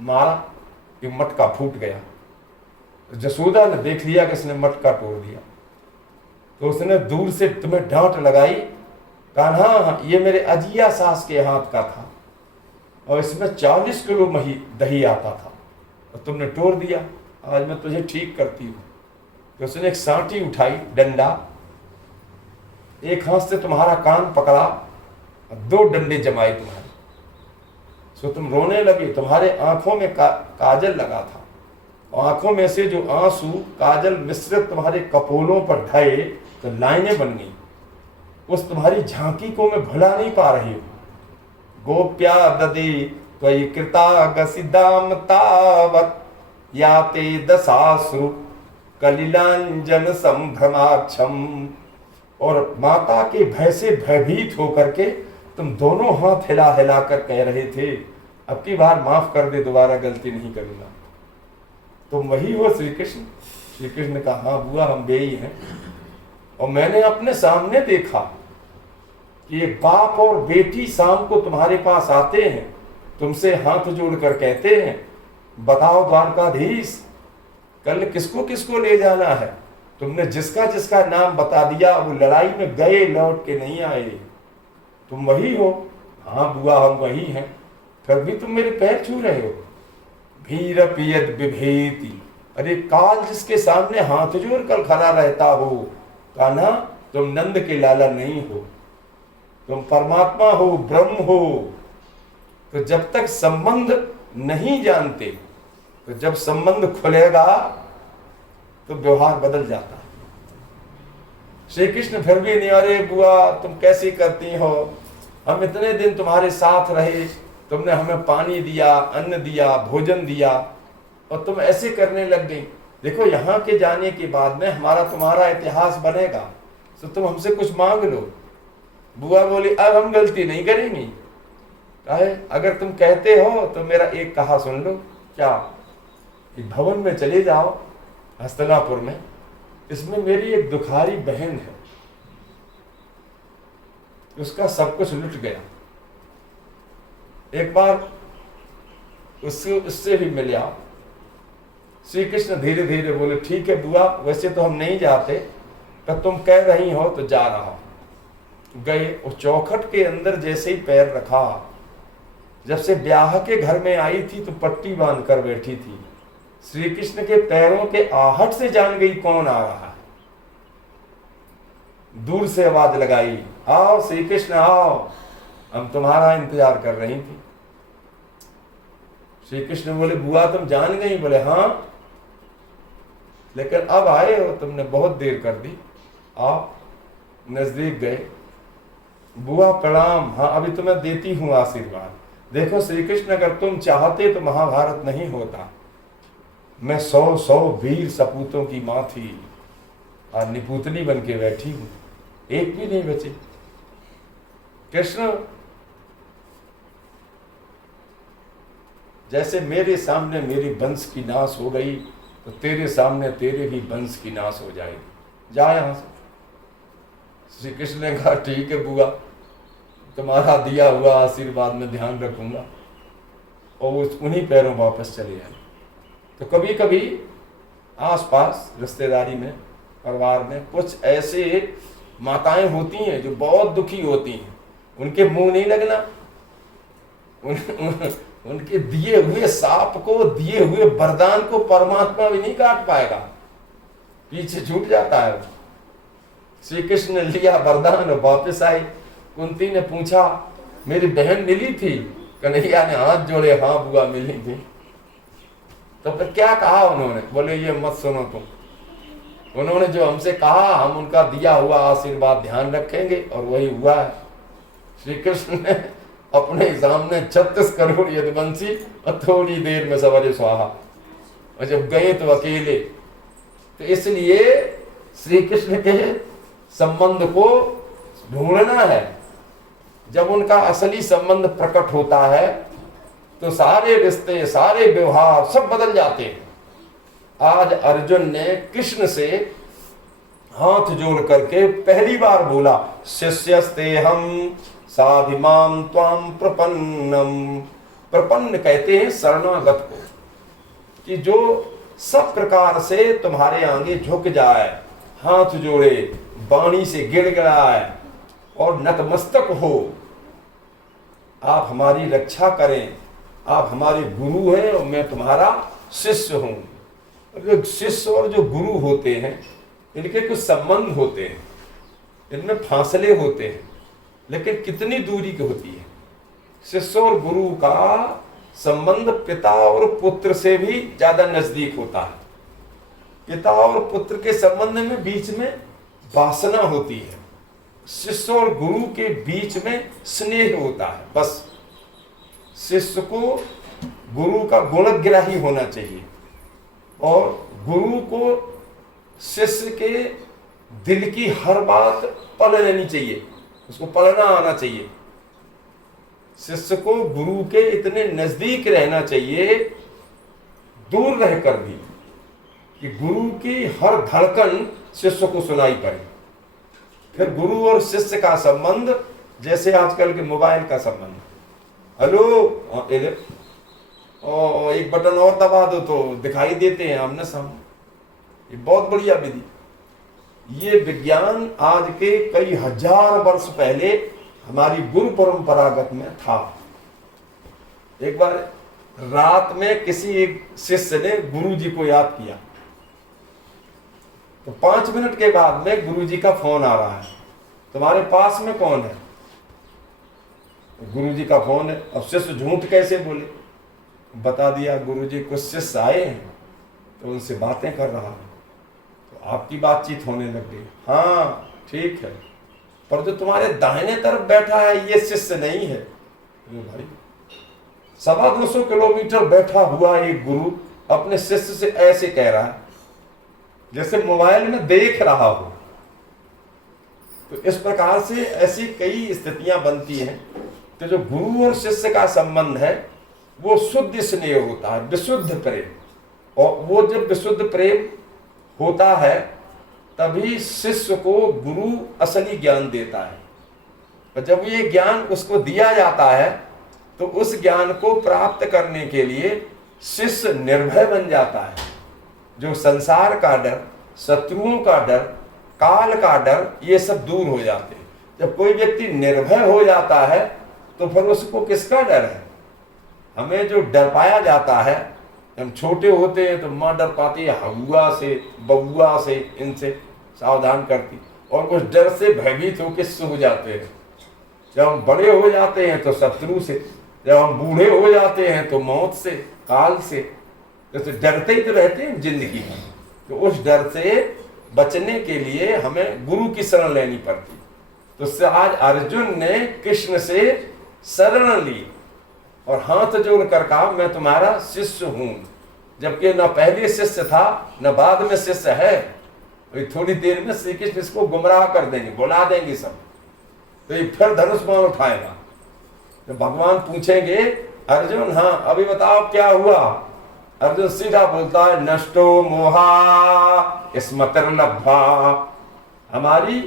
मारा, ये मटका फूट गया। जसोदा ने देख लिया कि इसने मटका तोड़ दिया, तो उसने दूर से तुम्हें डांट लगाई, कान्हा ये मेरे अजिया सास के हाथ का था और इसमें 40 किलो दही आता था और तुमने तोड़ दिया, आज मैं तुझे ठीक करती हूँ। तो उसने एक सांटी उठाई, डंडा, एक हाथ से तुम्हारा कान पकड़ा और 2 डंडे जमाए तुम्हारे। सो तुम रोने लगे, तुम्हारे आंखों में काजल लगा था, आंखों में से जो आंसू काजल मिश्रित तुम्हारे कपोलों पर ढाए तो लाइनें बन गई। उस तुम्हारी झांकी को मैं भुला नहीं पा रही हूँ। गोप्या ददे त्वयि कृतागसिदाम तावत याते दशाश्रु कलिलांजन संभ्रमाक्षम। और माता के भय से भयभीत होकर के तुम दोनों हाथ हिला हिला कर कह रहे थे, अब की बार माफ कर दे, दोबारा गलती नहीं करूंगा। तुम वही हो श्री कृष्ण? श्री कृष्ण ने कहा, हाँ बुआ हम वे ही हैं। और मैंने अपने सामने देखा कि एक बाप और बेटी शाम को तुम्हारे पास आते हैं, तुमसे हाथ जोड़कर कहते हैं, बताओ द्वारकाधीश कल किसको किसको ले जाना है? तुमने जिसका जिसका नाम बता दिया, वो लड़ाई में गए लौट के नहीं आए। तुम वही हो? हाँ बुआ हम वही हैं। फिर भी तुम मेरे पैर छू रहे हो। भीर पियत विभेति, अरे काल जिसके सामने हाथ जोड़ कर खड़ा रहता हो, कान्हा तुम नंद के लाला नहीं हो, तुम परमात्मा हो, ब्रह्म हो। तो जब तक संबंध नहीं जानते, तो जब संबंध खुलेगा तो व्यवहार बदल जाता है। श्री कृष्ण फिर भी नहीं, अरे बुआ तुम कैसी करती हो, हम इतने दिन तुम्हारे साथ रहे, तुमने हमें पानी दिया, अन्न दिया, भोजन दिया, और तुम ऐसे करने लग गई। देखो यहाँ के जाने के बाद में हमारा तुम्हारा इतिहास बनेगा, तो तुम हमसे कुछ मांग लो। बुआ बोली, अब हम गलती नहीं करेंगी। कहे, अगर तुम कहते हो तो मेरा एक कहा सुन लो। क्या? एक भवन में चले जाओ हस्तिनापुर में, इसमें मेरी एक दुखारी बहन है, उसका सब कुछ लुट गया। एक बार उससे भी मिल आओ। श्री कृष्ण धीरे धीरे बोले, ठीक है बुआ, वैसे तो हम नहीं जाते, पर तुम कह रही हो तो जा रहा हूं। गए, उस चौखट के अंदर जैसे ही पैर रखा, जब से ब्याह के घर में आई थी तो पट्टी बांध कर बैठी थी, श्री कृष्ण के पैरों के आहट से जान गई कौन आ रहा है। दूर से आवाज लगाई, आओ श्री कृष्ण आओ, हम तुम्हारा इंतजार कर रही थी। श्री कृष्ण बोले, बुआ तुम जान गई? बोले हाँ, लेकिन अब आए हो, तुमने बहुत देर कर दी, आओ। नजदीक गए, बुआ प्रणाम, हाँ अभी तो मैं देती हूँ आशीर्वाद। देखो श्री कृष्ण, अगर तुम चाहते तो महाभारत नहीं होता। मैं 100 वीर सपूतों की माँ थी और निपुतली बन के बैठी हूं, एक भी नहीं बचे। कृष्ण, जैसे मेरे सामने मेरी वंश की नाश हो गई तो तेरे सामने तेरे भी वंश की नाश हो जाएगी, जा यहां से। श्री कृष्ण ने कहा, ठीक है बुआ, तुम्हारा दिया हुआ आशीर्वाद में ध्यान रखूंगा, और उन्हीं पैरों वापस चले आए। तो कभी कभी आसपास रिश्तेदारी में, परिवार में कुछ ऐसे माताएं होती हैं जो बहुत दुखी होती हैं, उनके मुंह नहीं लगना। उनके दिए हुए सांप को, दिए हुए वरदान को परमात्मा भी नहीं काट पाएगा, पीछे छूट जाता है। श्री कृष्ण ने लिया वरदान और वापस आई। कुंती ने पूछा, मेरी बहन मिली थी? कन्हैया ने हाथ जोड़े, हाँ बुआ मिली थी। तो फिर क्या कहा उन्होंने? बोले ये मत सुनो तुम, उन्होंने जो हमसे कहा हम उनका दिया हुआ आशीर्वाद ध्यान रखेंगे, और वही हुआ है। श्री कृष्ण ने अपने सामने 36 करोड़ यदुवंशी और थोड़ी देर में सवारे स्वाहा, और जब गए तो अकेले। तो इसलिए श्री कृष्ण के संबंध को ढूंढना है। जब उनका असली संबंध प्रकट होता है तो सारे रिश्ते, सारे व्यवहार सब बदल जाते हैं। आज अर्जुन ने कृष्ण से हाथ जोड़ करके पहली बार बोला, शिष्यस्ते हम साधिमाम त्वाम प्रपन्नम। प्रपन्न कहते हैं शरणागत को, कि जो सब प्रकार से तुम्हारे आगे झुक जाए, हाथ जोड़े, वाणी से गिड़गिड़ाए और नतमस्तक हो। आप हमारी रक्षा करें, आप हमारे गुरु हैं और मैं तुम्हारा शिष्य हूं। शिष्य और जो गुरु होते हैं इनके कुछ संबंध होते हैं, इनमें फासले होते हैं, लेकिन कितनी दूरी की होती है। शिष्य और गुरु का संबंध पिता और पुत्र से भी ज्यादा नजदीक होता है। पिता और पुत्र के संबंध में बीच में वासना होती है, शिष्य और गुरु के बीच में स्नेह होता है। बस शिष्य को गुरु का गुणग्राही होना चाहिए, और गुरु को शिष्य के दिल की हर बात पढ़ लेनी चाहिए, उसको पढ़ना आना चाहिए। शिष्य को गुरु के इतने नजदीक रहना चाहिए, दूर रहकर भी, कि गुरु की हर धड़कन शिष्य को सुनाई पड़े। फिर गुरु और शिष्य का संबंध जैसे आजकल के मोबाइल का संबंध, हेलो एक बटन और दबा दो तो दिखाई देते हैं आमने सामने। ये बहुत बढ़िया विधि। ये विज्ञान आज के कई हजार वर्ष पहले हमारी गुरु परंपरागत में था। एक बार रात में किसी एक शिष्य ने गुरु जी को याद किया, तो 5 मिनट के बाद में गुरु जी का फोन आ रहा है, तुम्हारे पास में कौन है? गुरु जी का फोन है। अब शिष्य झूठ कैसे बोले? बता दिया, गुरु जी कुछ शिष्य आए हैं तो उनसे बातें कर रहा है, तो आपकी बातचीत होने लग गई। हाँ ठीक है, पर जो तुम्हारे दाहिने तरफ बैठा है ये शिष्य नहीं है। भाई 250 किलोमीटर बैठा हुआ एक गुरु अपने शिष्य से ऐसे कह रहा है जैसे मोबाइल में देख रहा हो। तो इस प्रकार से ऐसी कई स्थितियां बनती हैं। तो जो गुरु और शिष्य का संबंध है वो शुद्ध स्नेह होता है, विशुद्ध प्रेम। और वो जब विशुद्ध प्रेम होता है तभी शिष्य को गुरु असली ज्ञान देता है। और जब ये ज्ञान उसको दिया जाता है तो उस ज्ञान को प्राप्त करने के लिए शिष्य निर्भय बन जाता है। जो संसार का डर, शत्रुओं का डर, काल का डर, ये सब दूर हो जाते हैं। जब कोई व्यक्ति निर्भय हो जाता है तो फिर उसको किसका डर है? हमें जो डर पाया जाता है हम छोटे होते हैं तो माँ डर पाती है हवा से, बउआ से, इनसे सावधान करती, और कुछ डर से भयभीत होकर सो जाते हैं। जब हम बड़े हो जाते हैं तो शत्रु से, जब हम बूढ़े हो जाते हैं तो मौत से, काल से, जैसे डरते ही तो रहते हैं जिंदगी में। तो उस डर से बचने के लिए हमें गुरु की शरण लेनी पड़ती। तो उससे आज अर्जुन ने कृष्ण से शरण ली और हाथ जोड़ कर कहा मैं तुम्हारा शिष्य हूं, जबकि न पहले शिष्य था न बाद में शिष्य है। तो थोड़ी देर में श्री कृष्ण इसको गुमराह कर देंगे, बुला देंगे सब, तो ये फिर धनुष बाण उठाएगा। तो भगवान पूछेंगे अर्जुन हाँ अभी बताओ क्या हुआ। अर्जुन सीधा बोलता है नष्टो मोहा स्मृतिर्लब्धा, हमारी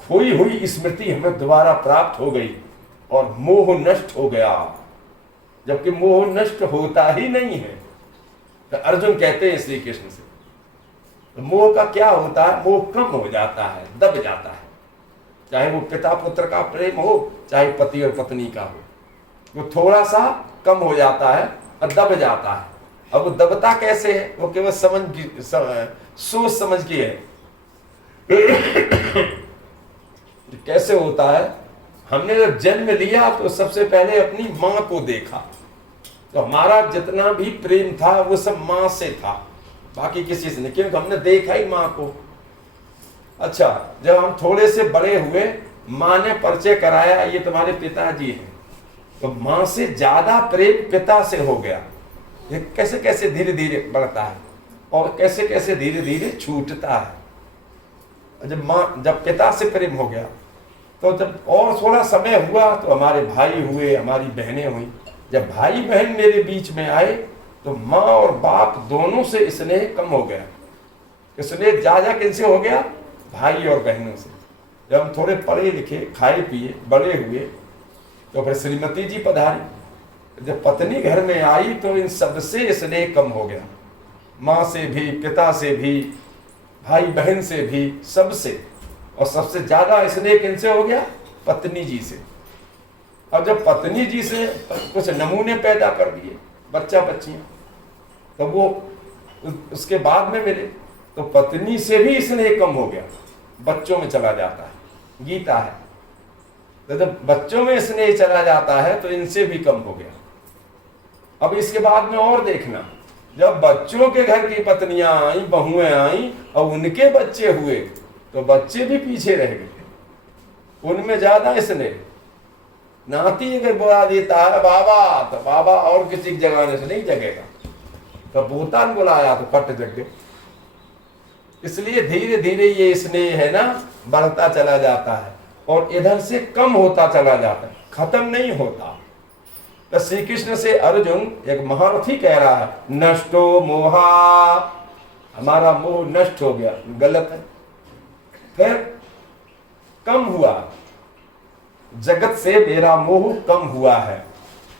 खोई हुई स्मृति हमें दोबारा प्राप्त हो गई और मोह नष्ट हो गया, जबकि मोह नष्ट होता ही नहीं है। तो अर्जुन कहते हैं श्री कृष्ण से तो मोह का क्या होता है, मोह कम हो जाता है, दब जाता है। चाहे वो पिता पुत्र का प्रेम हो, चाहे पति और पत्नी का हो, वो थोड़ा सा कम हो जाता है और दब जाता है। अब वो दबता कैसे है, वो केवल सोच समझ की है। कैसे होता है, हमने जब जन्म लिया तो सबसे पहले अपनी माँ को देखा, तो हमारा जितना भी प्रेम था वो सब माँ से था, बाकी किसी से नहीं, क्योंकि हमने देखा ही माँ को। अच्छा, जब हम थोड़े से बड़े हुए, माँ ने परिचय कराया ये तुम्हारे पिताजी हैं, तो माँ से ज्यादा प्रेम पिता से हो गया। ये कैसे कैसे धीरे धीरे बढ़ता है और कैसे कैसे धीरे धीरे छूटता है। जब पिता से प्रेम हो गया तो जब और थोड़ा समय हुआ तो हमारे भाई हुए, हमारी बहनें हुई। जब भाई बहन मेरे बीच में आए तो माँ और बाप दोनों से स्नेह कम हो गया। स्नेह ज्यादा किनसे हो गया, भाई और बहनों से। जब हम थोड़े पढ़े लिखे, खाए पिए, बड़े हुए, तो फिर श्रीमती जी पधारी। जब पत्नी घर में आई तो इन सबसे स्नेह कम हो गया, माँ से भी, पिता से भी, भाई बहन से भी, सबसे। और सबसे ज्यादा स्नेह किनसे हो गया, पत्नी जी से। अब जब पत्नी जी से कुछ नमूने पैदा कर दिए, बच्चा बच्चियां, तो वो उसके बाद में मिले तो पत्नी से भी स्नेह कम हो गया, बच्चों में चला जाता है। गीता है, तो जब बच्चों में स्नेह चला जाता है तो इनसे भी कम हो गया। अब इसके बाद में और देखना, जब बच्चों के घर की पत्नियां आई, बहुएं आई और उनके बच्चे हुए तो बच्चे भी पीछे रह गए, उनमें ज्यादा स्नेह। नाती अगर बुला देता है बाबा, तो बाबा और किसी जगाने से नहीं जगेगा, तो पोता ने बुलाया तो पट जग गए। इसलिए धीरे धीरे ये स्नेह है ना बढ़ता चला जाता है और इधर से कम होता चला जाता है, खत्म नहीं होता। तो श्री कृष्ण से अर्जुन एक महारथी कह रहा है नष्टो मोहा, हमारा मोह नष्ट हो गया, गलत है। फिर कम हुआ, जगत से मेरा मोह कम हुआ है।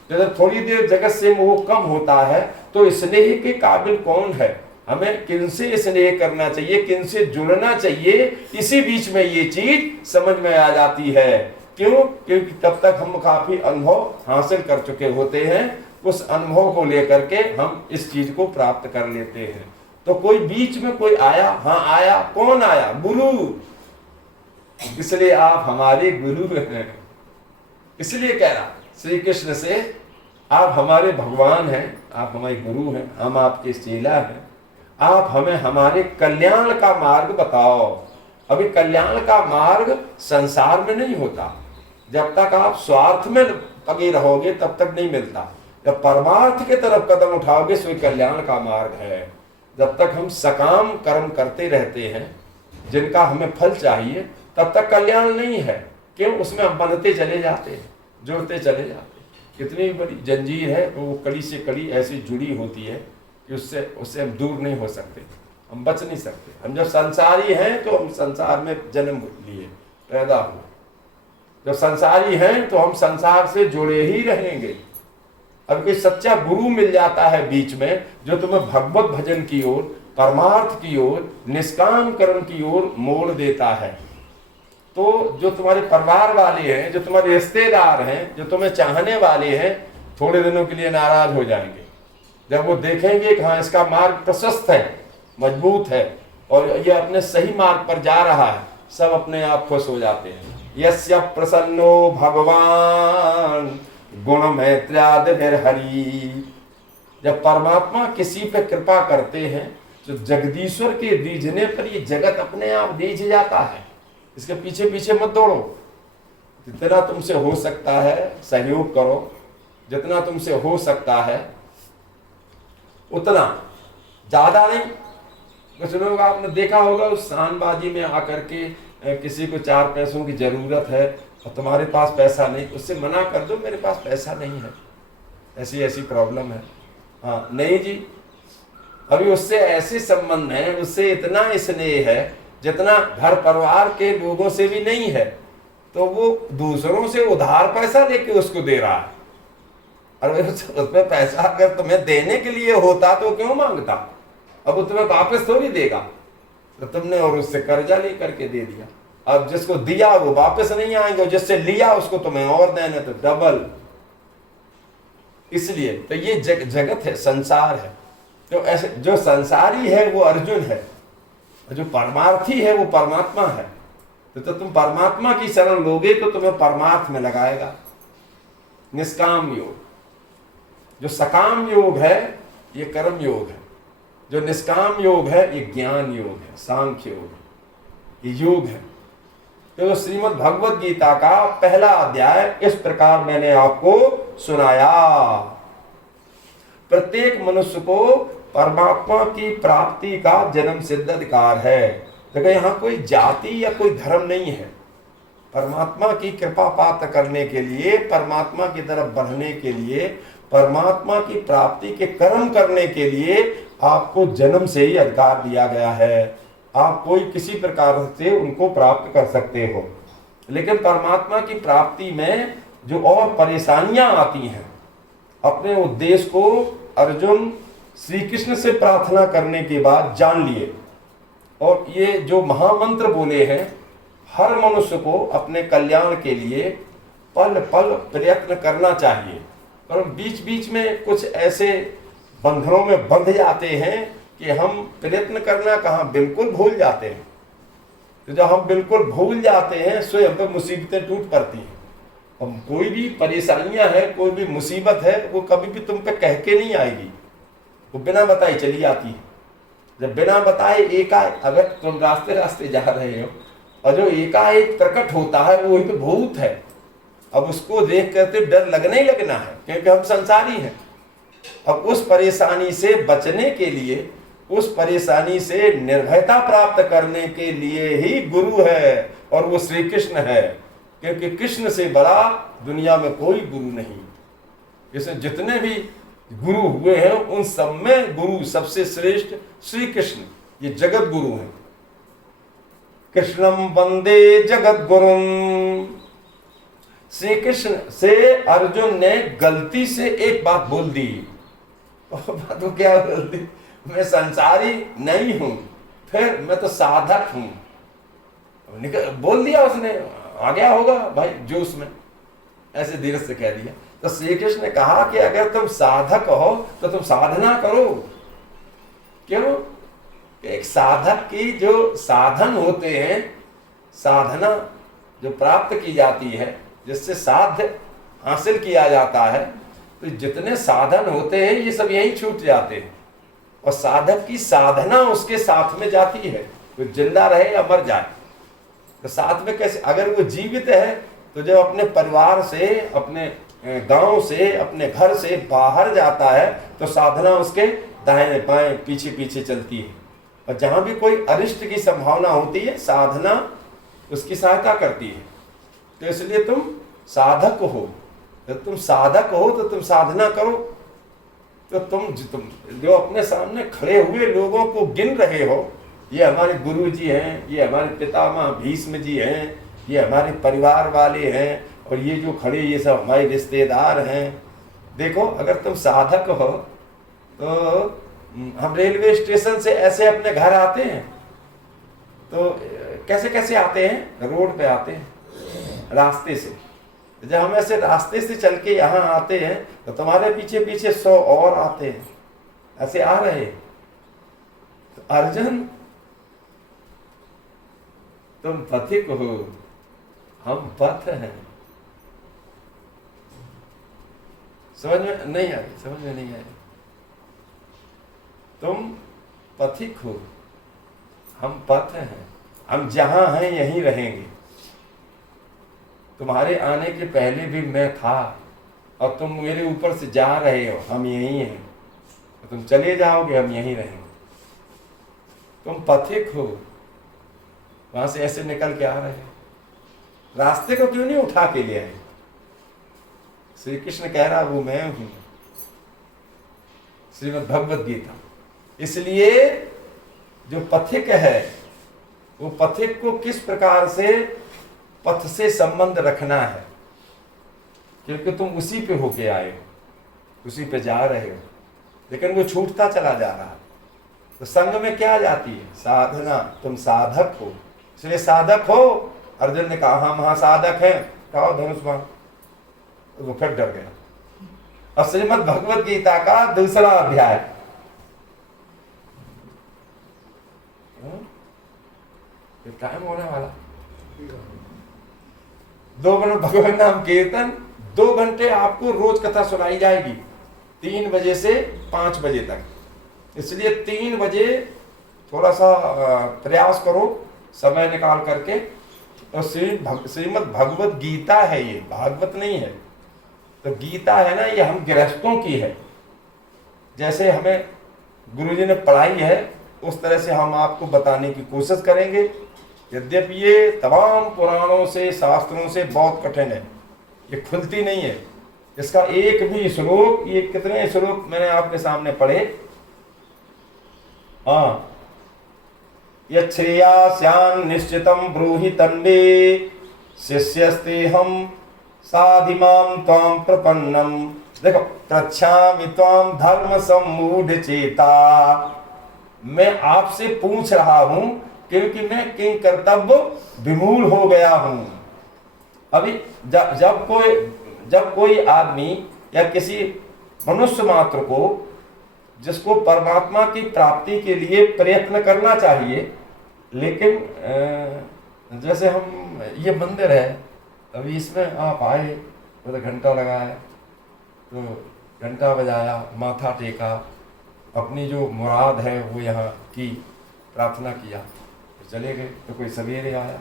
जब थोड़ी देर जगत से मोह कम होता है तो स्नेह के काबिल कौन है, हमें किनसे स्नेह करना चाहिए, किनसे जुड़ना चाहिए, इसी बीच में ये चीज समझ में आ जाती है। क्यों? क्योंकि तब तक हम काफी अनुभव हासिल कर चुके होते हैं, उस अनुभव को लेकर के हम इस चीज को प्राप्त कर लेते हैं। तो कोई बीच में कोई आया, हाँ आया, कौन आया, गुरु। इसलिए आप हमारे गुरु हैं। इसलिए कह रहा श्री कृष्ण से, आप हमारे भगवान हैं, आप हमारे गुरु हैं, हम आपके चेला हैं, आप हमें हमारे कल्याण का मार्ग बताओ। अभी कल्याण का मार्ग संसार में नहीं होता, जब तक आप स्वार्थ में पगे रहोगे तब तक नहीं मिलता। जब परमार्थ के तरफ कदम उठाओगे सो कल्याण का मार्ग है। जब तक हम सकाम कर्म करते रहते हैं जिनका हमें फल चाहिए, तब तक कल्याण नहीं है। क्यों? उसमें हम बंधते चले जाते हैं, जुड़ते चले जाते हैं। कितनी बड़ी जंजीर है, वो कड़ी से कड़ी ऐसी जुड़ी होती है कि उससे हम दूर नहीं हो सकते, हम बच नहीं सकते। हम जब संसारी हैं तो हम संसार में जन्म लिए, पैदा हुए। जब संसारी हैं तो हम संसार से जुड़े ही रहेंगे। अब कोई सच्चा गुरु मिल जाता है बीच में, जो तुम्हें भगवत भजन की ओर, परमार्थ की ओर, निष्काम कर्म की ओर मोड़ देता है, तो जो तुम्हारे परिवार वाले हैं, जो तुम्हारे रिश्तेदार हैं, जो तुम्हें चाहने वाले हैं, थोड़े दिनों के लिए नाराज हो जाएंगे। जब वो देखेंगे कि हाँ इसका मार्ग प्रशस्त है, मजबूत है और ये अपने सही मार्ग पर जा रहा है, सब अपने आप खुश हो जाते हैं। यस्य प्रसन्नो भगवान गुण मैत्र्यादिर्हरि। जब परमात्मा किसी पे कृपा करते हैं तो जगदीश्वर के दीजने पर ये जगत अपने आप दीज जाता है। इसके पीछे पीछे मत दौड़ो, जितना तुमसे हो सकता है सहयोग करो, जितना तुमसे हो सकता है उतना, ज्यादा नहीं। कुछ लोग आपने देखा होगा उस शानबाजी में आकर के किसी को 4 पैसों की जरूरत है और तुम्हारे पास पैसा नहीं, उससे मना कर दो मेरे पास पैसा नहीं है, ऐसी ऐसी प्रॉब्लम है। हाँ नहीं जी, अभी उससे ऐसे संबंध है, उससे इतना स्नेह है जितना घर परिवार के लोगों से भी नहीं है, तो वो दूसरों से उधार पैसा लेके उसको दे रहा है। अरे उसमें पैसा अगर तुम्हें देने के लिए होता तो क्यों मांगता? अब वो तुम्हें वापस थोड़ी देगा, तो तुमने और उससे कर्जा लेकर के दे दिया। अब जिसको दिया वो वापस नहीं आएंगे, जिससे लिया उसको तुम्हें और देना तो डबल। इसलिए तो ये जगत है, संसार है। तो ऐसे जो संसारी है वो अर्जुन है, जो परमार्थी है वो परमात्मा है। तो तुम परमात्मा की शरण लोगे तो तुम्हें परमार्थ में लगाएगा। निष्काम योग, जो सकाम योग है ये कर्म योग है, जो निष्काम योग है ये ज्ञान योग है, सांख्य योग है, ये योग है। तो श्रीमद् भगवद गीता का पहला अध्याय इस प्रकार मैंने आपको सुनाया। प्रत्येक मनुष्य को परमात्मा की प्राप्ति का जन्म सिद्ध अधिकार है। देखो यहाँ कोई जाति या कोई धर्म नहीं है। परमात्मा की कृपा प्राप्त करने के लिए, परमात्मा की तरफ बढ़ने के लिए, परमात्मा की प्राप्ति के कर्म करने के लिए आपको जन्म से ही अधिकार दिया गया है। आप कोई किसी प्रकार से उनको प्राप्त कर सकते हो, लेकिन परमात्मा की प्राप्ति में जो और परेशानियां आती हैं, अपने उद्देश्य को अर्जुन श्री कृष्ण से प्रार्थना करने के बाद जान लिए। और ये जो महामंत्र बोले हैं, हर मनुष्य को अपने कल्याण के लिए पल पल प्रयत्न करना चाहिए। और बीच बीच में कुछ ऐसे बंधनों में बंध जाते हैं कि हम प्रयत्न करना कहाँ बिल्कुल भूल जाते हैं। तो जब हम बिल्कुल भूल जाते हैं स्वयं पर मुसीबतें टूट पड़ती हैं। अब कोई भी परेशानियां है, कोई भी मुसीबत है, वो कभी भी तुम पे कह के नहीं आएगी, वो बिना बताए चली आती है। जब बिना बताए एकाएक, अगर तुम रास्ते रास्ते जा रहे हो और जो एकाएक प्रकट होता है वो एक भूत है, अब उसको देख करके डर लगना ही लगना है, क्योंकि हम संसारी हैं। अब उस परेशानी से बचने के लिए, उस परेशानी से निर्भयता प्राप्त करने के लिए ही गुरु है, और वो श्री कृष्ण है। क्योंकि कृष्ण से बड़ा दुनिया में कोई गुरु नहीं। जैसे जितने भी गुरु हुए हैं उन सब में गुरु सबसे श्रेष्ठ श्री कृष्ण, ये जगत गुरु हैं। कृष्णम वंदे जगत गुरुम। श्री कृष्ण से अर्जुन ने गलती से एक बात बोल दी। तो क्या बोल दी? मैं संसारी नहीं हूं, फिर मैं तो साधक हूं। बोल दिया उसने, आ गया होगा भाई जोश में, ऐसे धीरे से कह दिया। तो श्री कृष्ण ने कहा कि अगर तुम साधक हो तो तुम साधना करो। क्यों? एक साधक की जो साधन होते हैं, साधना जो प्राप्त की जाती है, जिससे साध्य हासिल किया जाता है, तो जितने साधन होते हैं ये सब यही छूट जाते हैं। और साधक की साधना उसके साथ में जाती है, वो जिंदा रहे या मर जाए। तो साथ में कैसे? अगर वो जीवित है तो जब अपने परिवार से, अपने गांव से, अपने घर से बाहर जाता है तो साधना उसके दाहिने बाएं पीछे पीछे चलती है। और जहां भी कोई अरिष्ट की संभावना होती है, साधना उसकी सहायता करती है। तो इसलिए तुम साधक हो। जब तुम साधक हो तो तुम साधना करो। तो तुम जो अपने सामने खड़े हुए लोगों को गिन रहे हो, ये हमारे गुरु जी हैं, ये हमारे पितामह भीष्म जी हैं, ये हमारे परिवार वाले हैं, और ये जो खड़े ये सब हमारे रिश्तेदार हैं। देखो, अगर तुम साधक हो तो हम रेलवे स्टेशन से ऐसे अपने घर आते हैं तो कैसे कैसे आते हैं? रोड पे आते हैं, रास्ते से। जब हम ऐसे रास्ते से चल के यहाँ आते हैं तो तुम्हारे पीछे पीछे 100 और आते हैं। ऐसे आ रहे। तो अर्जुन तुम पथिक हो, हम पथ हैं। समझ में नहीं आई? समझ में नहीं आई? तुम पथिक हो, हम पथ हैं। हम जहां हैं यहीं रहेंगे। तुम्हारे आने के पहले भी मैं था और तुम मेरे ऊपर से जा रहे हो, हम यहीं हैं। तो तुम चले जाओगे, हम यहीं रहेंगे। तुम पथिक हो, वहां से ऐसे निकल के आ रहे हो, रास्ते को क्यों नहीं उठा के ले आए? श्री कृष्ण कह रहा वो मैं हूं, श्रीमद् भगवद गीता। इसलिए जो पथिक है, वो पथिक को किस प्रकार से पथ से संबंध रखना है, क्योंकि तुम उसी पे होके आए हो, उसी पे जा रहे हो, लेकिन वो छूटता चला जा रहा है। तो संग में क्या जाती है? साधना। तुम साधक हो, इसलिए साधक हो। अर्जुन ने कहा हम हाँ साधक हैं, कहा धनुष बाण। वो फिर डर गया। और श्रीमद् भगवद गीता का दूसरा अध्याय, टाइम होने वाला 2 मिनट भगवान नाम कीर्तन, 2 घंटे आपको रोज कथा सुनाई जाएगी 3 बजे से 5 बजे तक। इसलिए 3 बजे थोड़ा सा प्रयास करो समय निकाल करके। और श्रीमद् भगवद गीता है, ये भागवत नहीं है। तो गीता है ना, ये हम गृहस्थों की है। जैसे हमें गुरुजी ने पढ़ाई है उस तरह से हम आपको बताने की कोशिश करेंगे। यद्यपि ये तमाम पुराणों से, शास्त्रों से बहुत कठिन है, ये खुलती नहीं है। इसका एक भी श्लोक, ये कितने श्लोक मैंने आपके सामने पढ़े। हाँ, यच्छ्रेयास्यान् निश्चितं ब्रूहि तन्मे शिष्यस्ते हम साधिमां त्वां प्रपन्नम। देखो, प्रच्छामि त्वां धर्म सम्मूढ़ चेता। मैं आपसे पूछ रहा हूं क्योंकि मैं किंग कर्तव्य विमूढ़ हो गया हूं। अभी जब कोई आदमी या किसी मनुष्य मात्र को, जिसको परमात्मा की प्राप्ति के लिए प्रयत्न करना चाहिए, लेकिन जैसे हम, ये मंदिर है, अभी इसमें आप आए तो घंटा लगाया, तो घंटा बजाया, माथा टेका, अपनी जो मुराद है वो यहाँ की, प्रार्थना किया, तो चले गए। तो कोई सवेरे आया,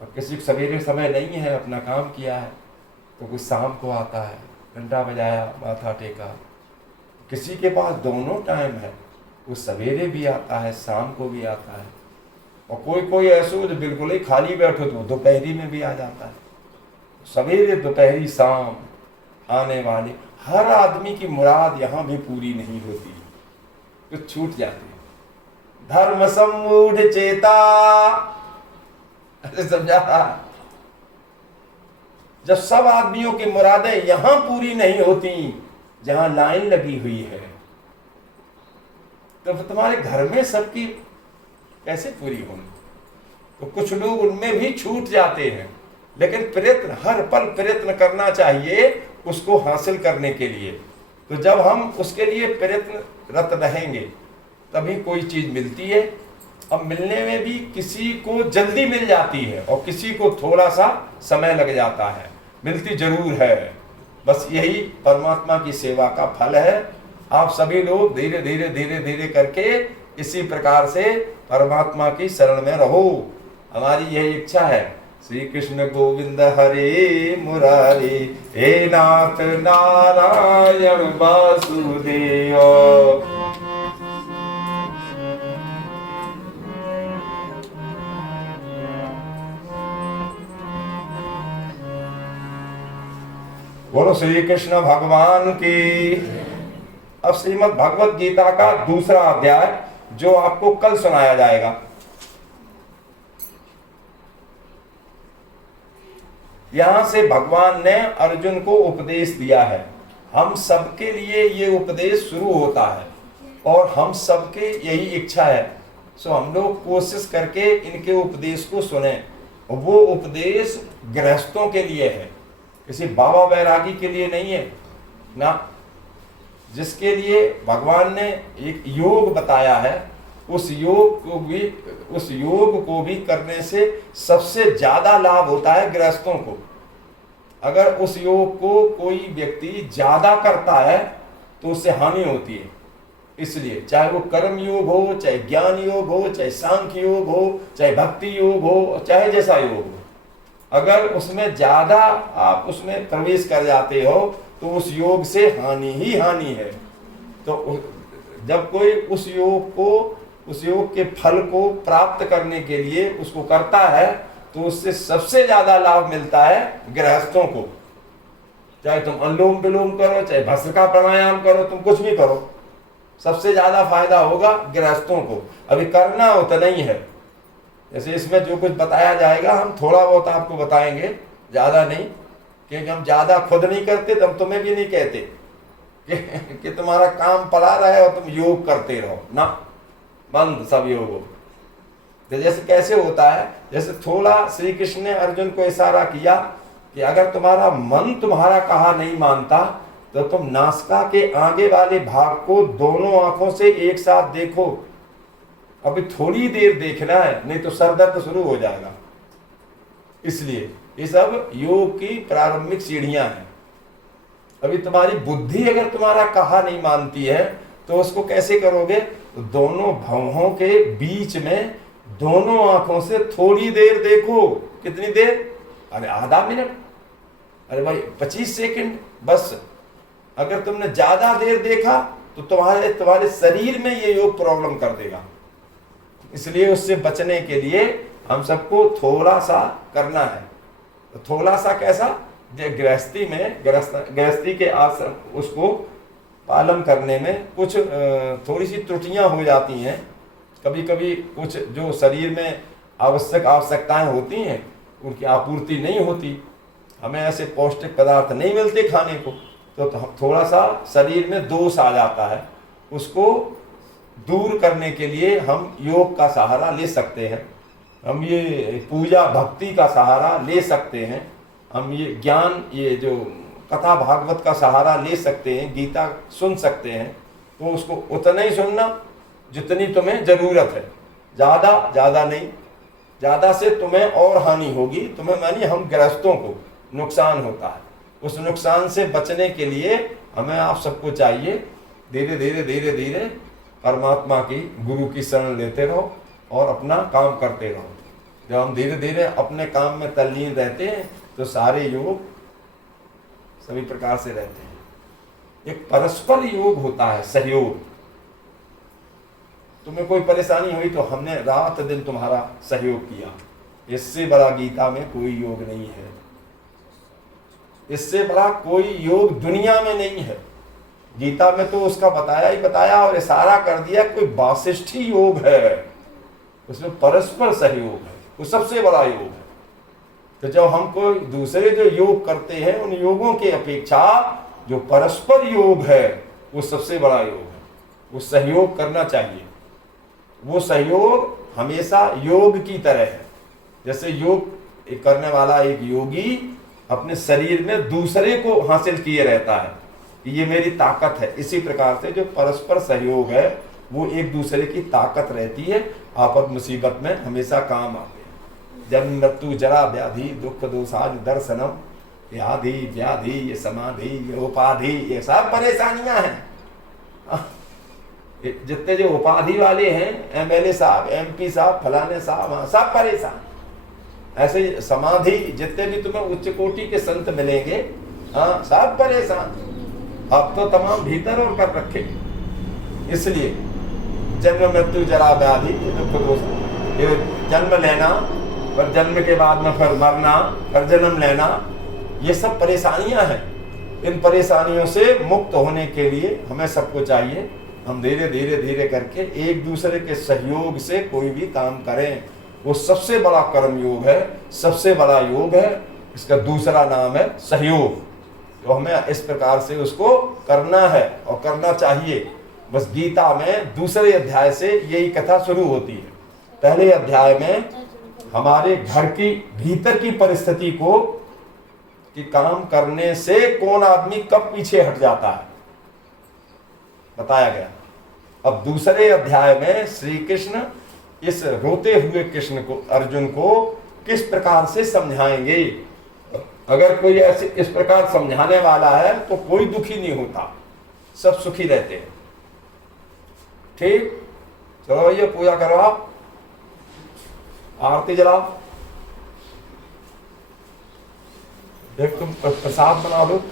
और किसी को सवेरे समय नहीं है, अपना काम किया है, तो कोई शाम को आता है, घंटा बजाया, माथा टेका। किसी के पास दोनों टाइम है, वो सवेरे भी आता है, शाम को भी आता है। और कोई ऐसे हो जो बिल्कुल ही खाली बैठो तो दोपहरी में भी आ जाता है। सवेरे, दोपहरी, शाम आने वाले हर आदमी की मुराद यहाँ भी पूरी नहीं होती, तो छूट जाती है। धर्म सम्मूढ़ चेता, समझा? जब सब आदमियों की मुरादें यहां पूरी नहीं होती जहां लाइन लगी हुई है, तो तुम्हारे घर में सबकी कैसे पूरी होंगी? तो कुछ लोग उनमें भी छूट जाते हैं, लेकिन प्रयत्न, हर पल प्रयत्न करना चाहिए उसको हासिल करने के लिए। तो जब हम उसके लिए प्रयत्नरत रहेंगे तभी कोई चीज मिलती है। अब मिलने में भी किसी को जल्दी मिल जाती है और किसी को थोड़ा सा समय लग जाता है, मिलती जरूर है। बस यही परमात्मा की सेवा का फल है। आप सभी लोग धीरे धीरे धीरे धीरे करके इसी प्रकार से परमात्मा की शरण में रहो, हमारी यही इच्छा है। श्री कृष्ण गोविंद हरे मुरारी, हे नाथ नारायण वासुदेव। बोलो श्री कृष्ण भगवान की। अब श्रीमद् भगवद गीता का दूसरा अध्याय जो आपको कल सुनाया जाएगा। यहां से भगवान ने अर्जुन को उपदेश दिया है। हम सबके लिए ये उपदेश शुरू होता है और हम सबके यही इच्छा है। सो हम लोग कोशिश करके इनके उपदेश को सुने। वो उपदेश गृहस्थों के लिए है, किसी बाबा बैरागी के लिए नहीं है ना। जिसके लिए भगवान ने एक योग बताया है, उस योग को भी करने से सबसे ज्यादा लाभ होता है गृहस्थों को। अगर उस योग को कोई व्यक्ति ज्यादा करता है तो उससे हानि होती है। इसलिए चाहे वो कर्म योग हो, चाहे ज्ञान योग हो, चाहे सांख्य योग हो, चाहे भक्ति योग हो, चाहे जैसा योग हो, अगर उसमें ज्यादा आप उसमें प्रवेश कर जाते हो तो उस योग से हानि ही हानि है। तो जब कोई उस योग के फल को प्राप्त करने के लिए उसको करता है तो उससे सबसे ज्यादा लाभ मिलता है गृहस्थों को। चाहे तुम अनुलोम विलोम करो, चाहे भस्त्रिका प्राणायाम करो, तुम कुछ भी करो, सबसे ज्यादा फायदा होगा गृहस्थों को। अभी करना उतना ही है। जैसे इसमें जो कुछ बताया जाएगा हम थोड़ा बहुत आपको बताएंगे, ज्यादा नहीं, क्योंकि हम ज्यादा खुद नहीं करते तो हम तुम्हें भी नहीं कहते कि तुम्हारा काम पड़ा रहे और तुम योग करते रहो ना, बंद सब योग हो। तो जैसे कैसे होता है, जैसे थोड़ा श्री कृष्ण ने अर्जुन को इशारा किया कि अगर तुम्हारा मन तुम्हारा कहा नहीं मानता तो तुम नासिका के आगे वाले भाग को दोनों आंखों से एक साथ देखो। अभी थोड़ी देर देखना है, नहीं तो सर दर्द शुरू हो जाएगा। इसलिए ये सब योग की प्रारंभिक सीढ़ियां हैं। अभी तुम्हारी बुद्धि अगर तुम्हारा कहा नहीं मानती है तो उसको कैसे करोगे? तो दोनों भवों के बीच में दोनों आंखों से थोड़ी देर देखो। कितनी देर? अरे आधा मिनट, अरे भाई 25 सेकंड बस। अगर तुमने ज्यादा देर देखा तो तुम्हारे शरीर में ये योग प्रॉब्लम कर देगा। इसलिए उससे बचने के लिए हम सबको थोड़ा सा करना है। तो थोड़ा सा कैसा? गृहस्थी के आश्रम उसको पालन करने में कुछ थोड़ी सी त्रुटियां हो जाती हैं। कभी कभी कुछ जो शरीर में आवश्यकताएं होती हैं उनकी आपूर्ति नहीं होती, हमें ऐसे पौष्टिक पदार्थ नहीं मिलते खाने को, तो थोड़ा सा शरीर में दोष आ जाता है। उसको दूर करने के लिए हम योग का सहारा ले सकते हैं, हम ये पूजा भक्ति का सहारा ले सकते हैं, हम ये ज्ञान, ये जो कथा भागवत का सहारा ले सकते हैं, गीता सुन सकते हैं। तो उसको उतना ही सुनना जितनी तुम्हें जरूरत है, ज़्यादा नहीं। ज़्यादा से तुम्हें और हानि होगी, तुम्हें मानिए हम गृहस्थों को नुकसान होता है। उस नुकसान से बचने के लिए हमें आप सबको चाहिए धीरे धीरे परमात्मा की, गुरु की शरण लेते रहो और अपना काम करते रहो। जब हम धीरे धीरे अपने काम में तल्लीन रहते हैं तो सारे योग सभी प्रकार से रहते हैं। एक परस्पर योग होता है, सहयोग। तुम्हें कोई परेशानी हुई तो हमने रात दिन तुम्हारा सहयोग किया। इससे बड़ा गीता में कोई योग नहीं है, इससे बड़ा कोई योग दुनिया में नहीं है। गीता में तो उसका बताया और इशारा कर दिया, कोई वासिष्ठी योग है, उसमें परस्पर सहयोग है, वो सबसे बड़ा योग है। तो जब हम कोई दूसरे जो योग करते हैं उन योगों की अपेक्षा जो परस्पर योग है वो सबसे बड़ा योग है। वो सहयोग करना चाहिए। वो सहयोग हमेशा योग की तरह है। जैसे योग करने वाला एक योगी अपने शरीर में दूसरे को हासिल किए रहता है कि ये मेरी ताकत है, इसी प्रकार से जो परस्पर सहयोग है वो एक दूसरे की ताकत रहती है। आपद मुसीबत में हमेशा काम आते हैं। जन्म मृत्यु जरा व्याधि दुख दोषाज दर्शनम, ये आदि व्याधि, ये समाधि, ये उपाधि, ये सब परेशानियां हैं। जितने जो उपाधि वाले हैं, एमएलए साहब, एमपी साहब, फलाने साहब, सब परेशान। ऐसे समाधि जितने भी तुम्हें उच्च कोटि के संत मिलेंगे, हाँ सब परेशान। अब तो तमाम भीतर और कर रखे। इसलिए जन्म मृत्यु जरा व्याधि दुख दोष, ये जन्म लेना, पर जन्म के बाद में फिर मरना, फिर जन्म लेना, ये सब परेशानियां हैं। इन परेशानियों से मुक्त होने के लिए हमें सबको चाहिए हम धीरे धीरे करके एक दूसरे के सहयोग से कोई भी काम करें। वो सबसे बड़ा कर्म योग है, सबसे बड़ा योग है। इसका दूसरा नाम है सहयोग। तो हमें इस प्रकार से उसको करना है और करना चाहिए। बस गीता में दूसरे अध्याय से यही कथा शुरू होती है। पहले अध्याय में हमारे घर की भीतर की परिस्थिति को कि काम करने से कौन आदमी कब पीछे हट जाता है, बताया गया। अब दूसरे अध्याय में श्री कृष्ण इस रोते हुए कृष्ण को, अर्जुन को किस प्रकार से समझाएंगे। अगर कोई ऐसे इस प्रकार समझाने वाला है तो कोई दुखी नहीं होता, सब सुखी रहते हैं। ठीक, चलो भैया पूजा करो, आप आरती जलाओ, एक तुम प्रसाद बना लो।